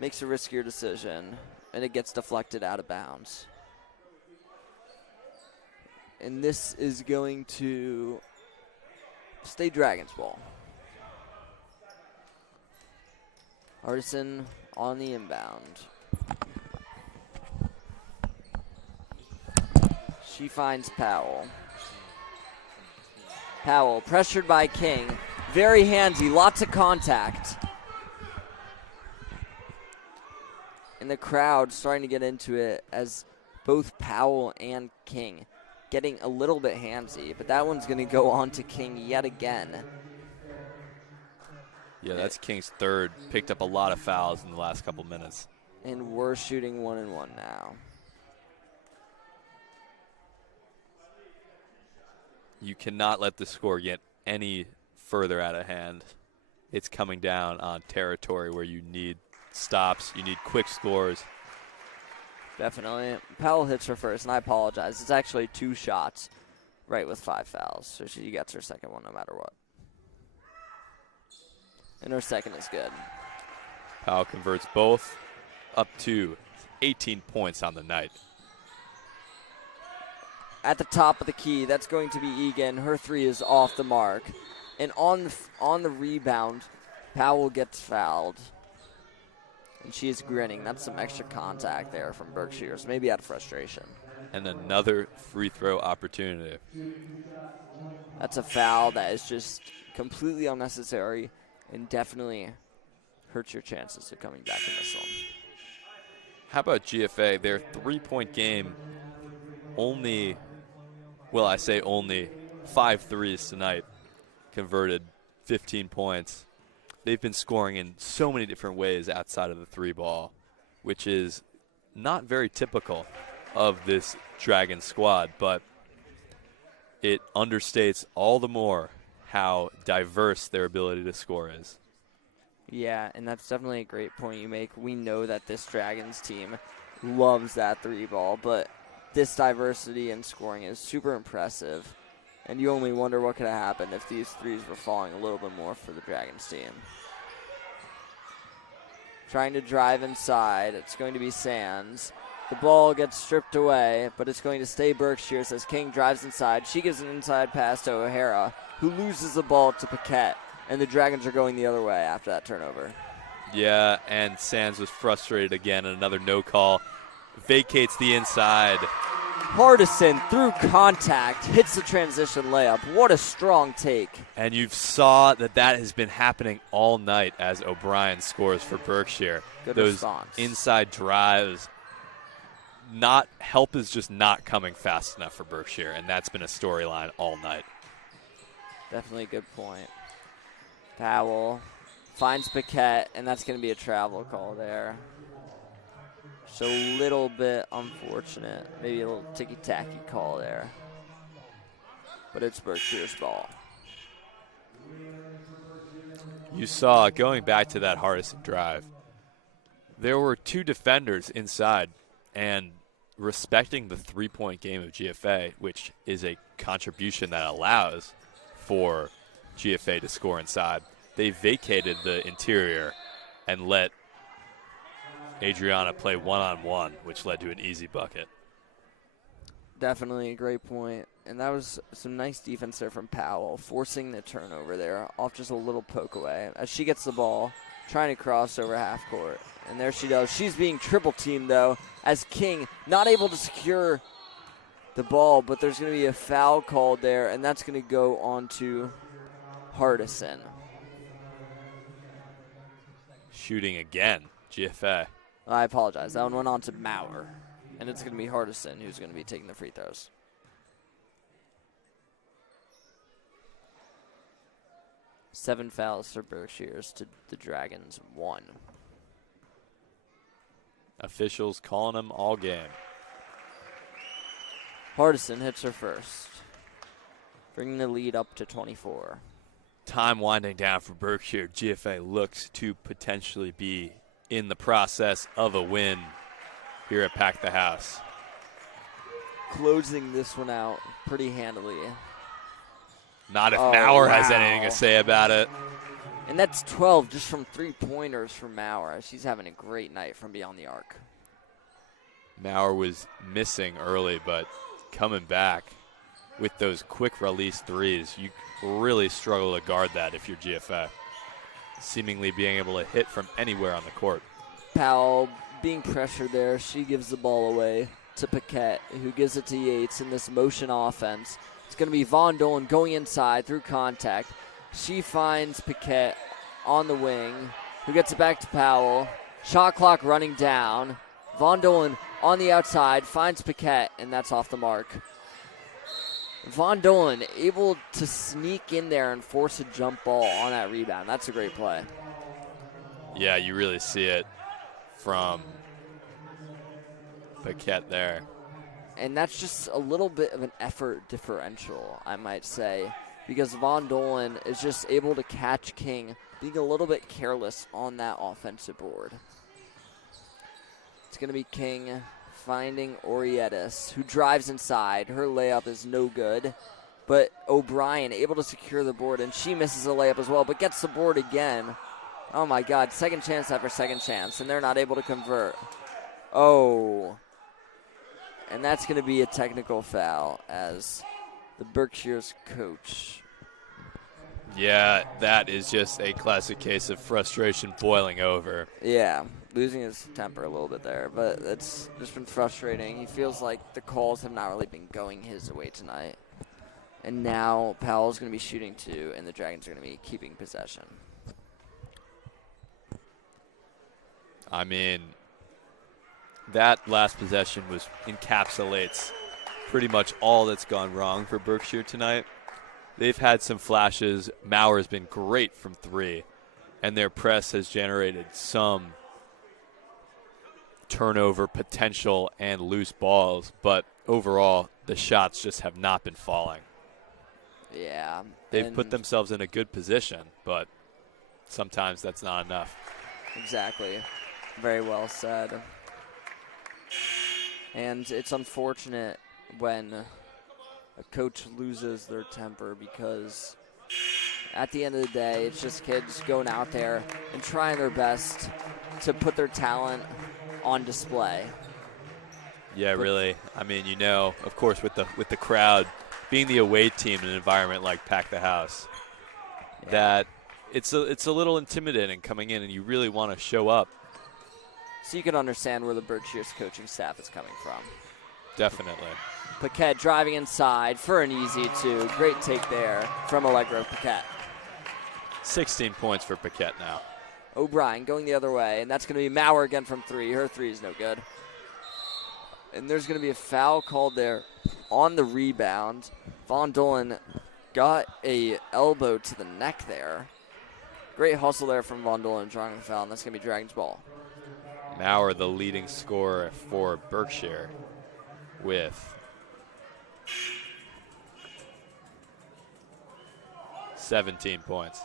makes a riskier decision, and it gets deflected out of bounds. And this is going to stay Dragons ball. Hardison on the inbound. She finds Powell. Powell pressured by King. Very handsy, lots of contact. And the crowd starting to get into it as both Powell and King getting a little bit handsy, but that one's going to go on to King yet again. Yeah, that's King's 3rd. Picked up a lot of fouls in the last couple minutes. And we're shooting 1-1 now. You cannot let the score get any further out of hand. It's coming down on territory where you need stops, you need quick scores. Definitely. Powell hits her first, and I apologize. It's actually 2 shots. right with 5 fouls. So she gets her second one no matter what. And her second is good. Powell converts both, up to 18 points on the night. At the top of the key, that's going to be Egan. Her 3 is off the mark. And on the rebound, Powell gets fouled. And she is grinning. That's some extra contact there from Berkshire, so maybe out of frustration. And another free throw opportunity. That's a foul that is just completely unnecessary and definitely hurts your chances of coming back in this one. How about GFA? Their 3-point game only, well, I say only 5 threes tonight, converted 15 points. They've been scoring in so many different ways outside of the 3 ball, which is not very typical of this Dragon squad, but it understates all the more how diverse their ability to score is. Yeah, and that's definitely a great point you make. We know that this Dragons team loves that 3 ball, but this diversity in scoring is super impressive. And you only wonder what could have happened if these 3s were falling a little bit more for the Dragons team. Trying to drive inside. It's going to be Sands. The ball gets stripped away, but it's going to stay Berkshire as King drives inside. She gives an inside pass to O'Hara, who loses the ball to Paquette. And the Dragons are going the other way after that turnover. Yeah, and Sands was frustrated again. And another no call. Vacates the inside. Hardison, through contact, hits the transition layup. What a strong take. And you saw that has been happening all night as O'Brien scores for Berkshire. Good Those response. inside drives, help is just not coming fast enough for Berkshire, and that's been a storyline all night. Definitely a good point. Powell finds Paquette, and that's going to be a travel call there. So a little bit unfortunate. Maybe a little ticky-tacky call there. But it's Berkshire's ball. You saw, going back to that Hardison drive, there were 2 defenders inside, and respecting the 3-point game of GFA, which is a contribution that allows for GFA to score inside, they vacated the interior and let Adriana play one-on-one, which led to an easy bucket. Definitely a great point. And that was some nice defense there from Powell, forcing the turnover there off just a little poke away. As she gets the ball, trying to cross over half court. And there she does. She's being triple teamed, though, as King not able to secure the ball, but there's going to be a foul called there, and that's going to go on to Hardison. Shooting again, GFA. I apologize. That one went on to Maurer, and it's going to be Hardison who's going to be taking the free throws. Seven fouls for Berkshires to the Dragons 1. Officials calling them all game. Hardison hits her first, bringing the lead up to 24. Time winding down for Berkshire. GFA looks to potentially be in the process of a win here at Pack the House. Closing this one out pretty handily. Not if Maurer has anything to say about it. And that's 12 just from 3-pointers from Maurer. She's having a great night from beyond the arc. Maurer was missing early, but coming back with those quick release threes, you really struggle to guard that if you're GFA. Seemingly being able to hit from anywhere on the court. Powell being pressured there. She gives the ball away to Paquette, who gives it to Yates in this motion offense. It's going to be Von Dolan going inside through contact. She finds Paquette on the wing, who gets it back to Powell. Shot clock running down. Von Dolan on the outside finds Paquette, and that's off the mark. Von Dolan able to sneak in there and force a jump ball on that rebound. That's a great play. Yeah, you really see it from Paquette there. And that's just a little bit of an effort differential, I might say, because Von Dolan is just able to catch King being a little bit careless on that offensive board. It's going to be King finding Orietis, who drives inside. Her layup is no good. but O'Brien able to secure the board, and she misses a layup as well, but gets the board again. Oh, my God, second chance after second chance, and they're not able to convert. Oh, and that's going to be a technical foul as the Berkshire's coach. Yeah, that is just a classic case of frustration boiling over. Yeah, losing his temper a little bit there, but it's just been frustrating. He feels like the calls have not really been going his way tonight. And now Powell's going to be shooting 2, and the Dragons are going to be keeping possession. I mean, that last possession encapsulates pretty much all that's gone wrong for Berkshire tonight. They've had some flashes. Mauer's been great from 3, and their press has generated some turnover potential and loose balls, but overall, the shots just have not been falling. Yeah. They've put themselves in a good position, but sometimes that's not enough. Exactly. Very well said. And it's unfortunate when a coach loses their temper, because at the end of the day, it's just kids going out there and trying their best to put their talent on display. Yeah, really. I mean, of course, with the crowd, being the away team in an environment like Pack the House, that it's a little intimidating coming in, and you really want to show up. So you can understand where the Berkshire's coaching staff is coming from. Definitely. Paquette driving inside for an easy 2. Great take there from Allegra Paquette. 16 points for Paquette now. O'Brien going the other way, and that's going to be Mauer again from 3. Her 3 is no good. And there's going to be a foul called there on the rebound. Von Dolan got a elbow to the neck there. Great hustle there from Von Dolan drawing the foul, and that's going to be Dragons ball. Mauer, the leading scorer for Berkshire, with 17 points.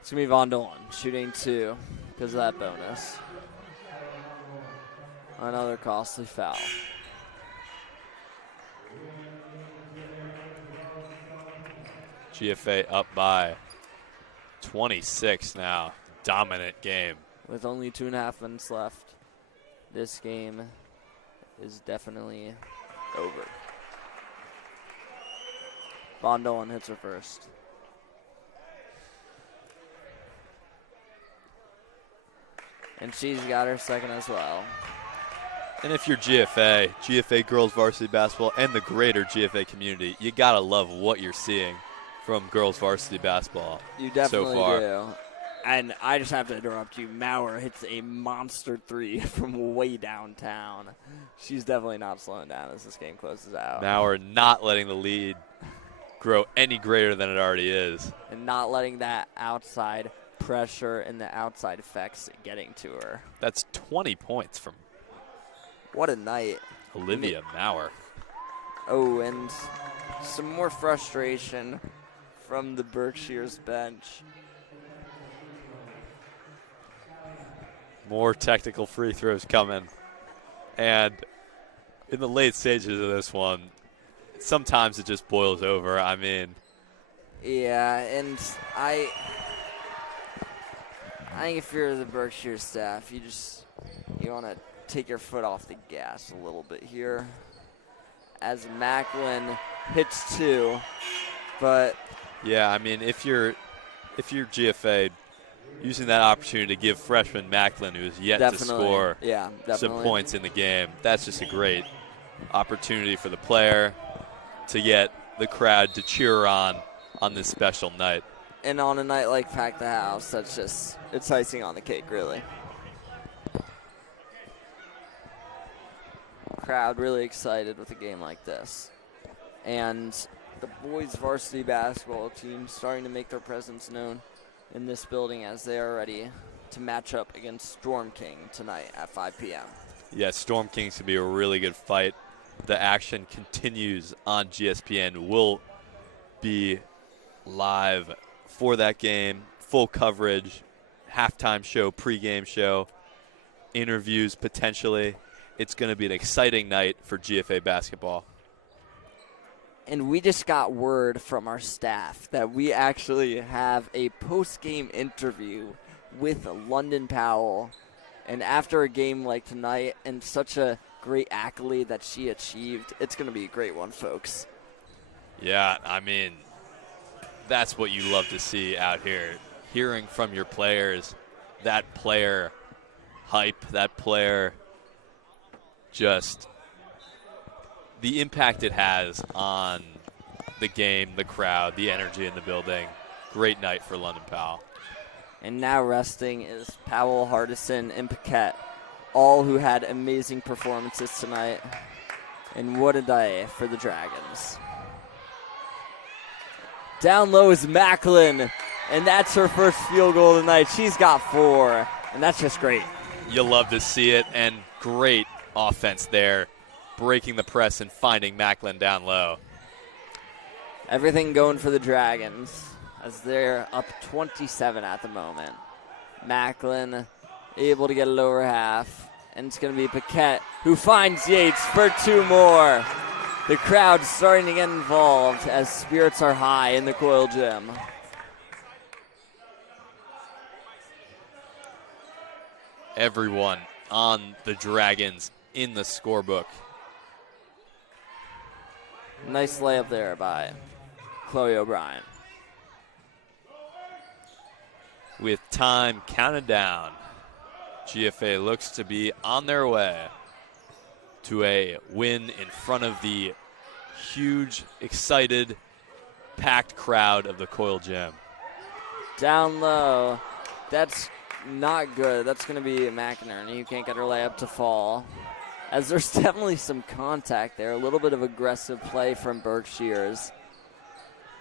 It's going to be Von Dolan shooting 2 because of that bonus. Another costly foul. GFA up by 26 now. Dominant game. With only 2.5 minutes left, this game is definitely over. Von Dolan hits her first. And she's got her second as well. And if you're GFA girls varsity basketball, and the greater GFA community, you gotta love what you're seeing from girls varsity basketball. You definitely so far. do. And I just have to interrupt you. Mauer hits a monster 3 from way downtown. She's definitely not slowing down as this game closes out. Mauer not letting the lead grow any greater than it already is. And not letting that outside pressure and the outside effects getting to her. That's 20 points from what a night. Olivia Mauer. Oh, and some more frustration from the Berkshire's bench. More technical free throws coming. And in the late stages of this one, sometimes it just boils over. I mean. Yeah, and I think if you're the Berkshire staff, you want to take your foot off the gas a little bit here. As Macklin hits 2, but. Yeah, I mean, if you're GFA, using that opportunity to give freshman Macklin, who is yet to score some points in the game, that's just a great opportunity for the player to get the crowd to cheer on this special night. And on a night like Pack the House, that's just, it's icing on the cake, really. Crowd really excited with a game like this. And the boys varsity basketball team starting to make their presence known in this building as they are ready to match up against Storm King tonight at 5 p.m. Yeah, Storm King's going to be a really good fight. The action continues on GSPN. We'll be live for that game, full coverage, halftime show, pregame show, interviews potentially. It's going to be an exciting night for GFA basketball. And we just got word from our staff that we actually have a post-game interview with London Powell. And after a game like tonight and such a great accolade that she achieved, it's going to be a great one, folks. Yeah, I mean, that's what you love to see out here. Hearing from your players, that player hype, that player just the impact it has on the game, the crowd, the energy in the building. Great night for London Powell. And now resting is Powell, Hardison, and Paquette, all who had amazing performances tonight. And what a day for the Dragons. Down low is Macklin, and that's her first field goal of the night. She's got 4, and that's just great. You love to see it, and great offense there, breaking the press and finding Macklin down low. Everything going for the Dragons as they're up 27 at the moment. Macklin able to get a lower half, and it's going to be Paquette who finds Yates for 2 more. The crowd's starting to get involved as spirits are high in the Coyle Gym. Everyone on the Dragons in the scorebook. Nice layup there by Chloe O'Brien. With time counted down, GFA looks to be on their way to a win in front of the huge, excited, packed crowd of the Coyle Gym. Down low, that's not good. That's going to be McInerney who can't get her layup to fall. As there's definitely some contact there, a little bit of aggressive play from Berkshire's.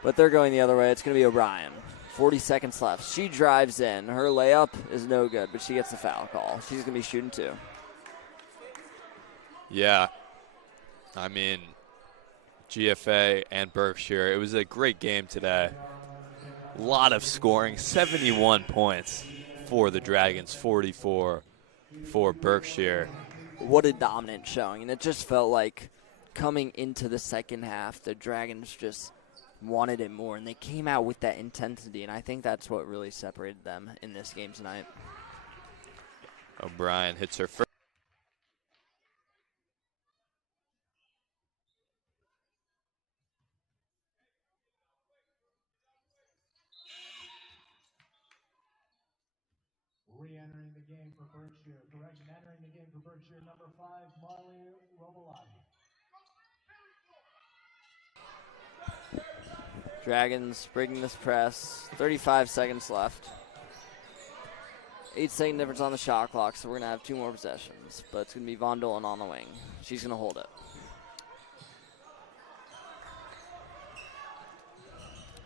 But they're going the other way. It's going to be O'Brien. 40 seconds left. She drives in. Her layup is no good, but she gets the foul call. She's going to be shooting 2. Yeah. I mean, GFA and Berkshire, it was a great game today. A lot of scoring, 71 points for the Dragons, 44 for Berkshire. What a dominant showing. And it just felt like coming into the second half, the Dragons just wanted it more, and they came out with that intensity, and I think that's what really separated them in this game tonight. O'Brien hits her first. Re-entering the game for Berkshire. Correction, entering the game for Berkshire, number 5, Marley Robolati. Dragons breaking this press. 35 seconds left. 8-second difference on the shot clock, so we're going to have 2 more possessions. But it's going to be Von Dolan on the wing. She's going to hold it.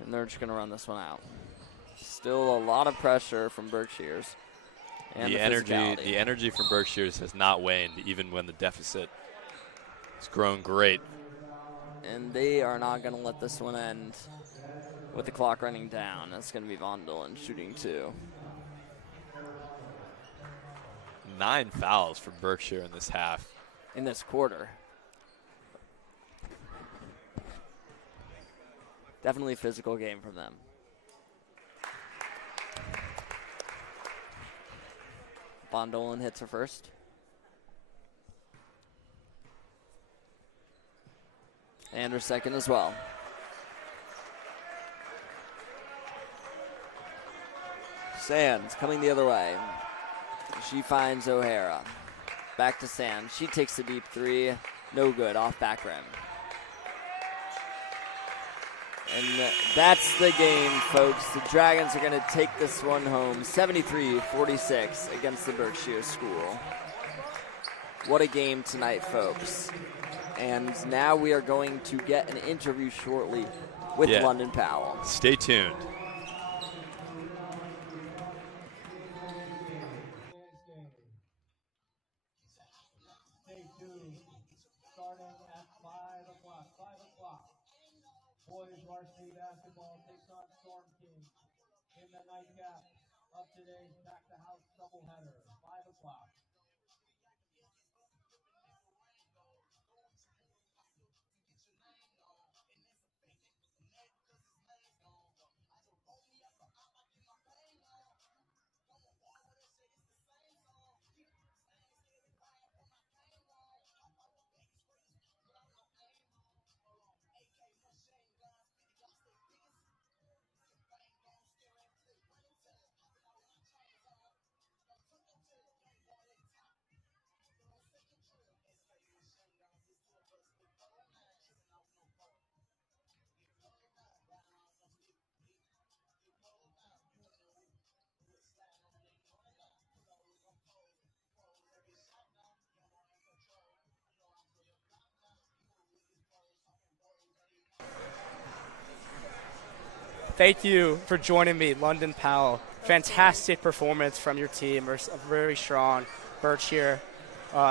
And they're just going to run this one out. Still a lot of pressure from Berkshire's. And the energy from Berkshire's has not waned, even when the deficit has grown great. And they are not going to let this one end with the clock running down. That's going to be Von Dolan shooting 2. 9 fouls for Berkshire in this half. In this quarter. Definitely a physical game from them. Von Dolan hits her first. And her second as well. Sands coming the other way. She finds O'Hara. Back to Sands. She takes the deep 3. No good. Off back rim. And that's the game, folks. The Dragons are going to take this one home, 73-46 against the Berkshire School. What a game tonight, folks. And now we are going to get an interview shortly with London Powell. Stay tuned. Stay tuned. Starting at 5 o'clock. 5 o'clock. Boys varsity basketball takes on Storm King in the nightcap of today's Back to House doubleheader. 5 o'clock. Thank you for joining me, London Powell. Fantastic performance from your team. Versus a very strong Berkshire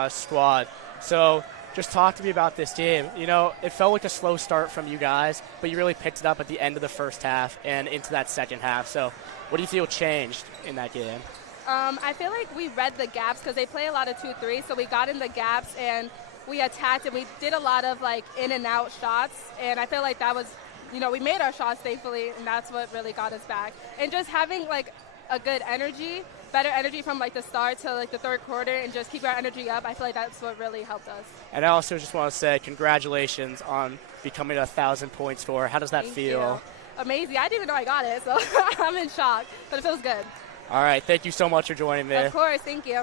squad. So just talk to me about this game. You know, it felt like a slow start from you guys, but you really picked it up at the end of the first half and into that second half. So what do you feel changed in that game? I feel like we read the gaps because they play a lot of 2-3, so we got in the gaps and we attacked and we did a lot of like in and out shots, and I feel like that was, you know, we made our shots thankfully, and that's what really got us back. And just having like a good energy, better energy from like the start to like the third quarter, and just keep our energy up, I feel like that's what really helped us. And I also just want to say congratulations on becoming a 1,000-point scorer. How does that feel? You. Amazing. I didn't even know I got it, so I'm in shock, but it feels good. All right, thank you so much for joining me. Of course, thank you.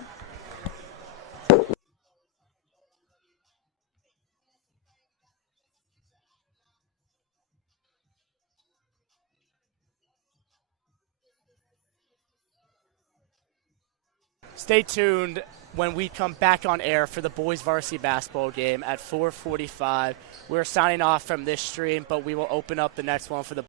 Stay tuned when we come back on air for the boys varsity basketball game at 4:45. We're signing off from this stream, but we will open up the next one for the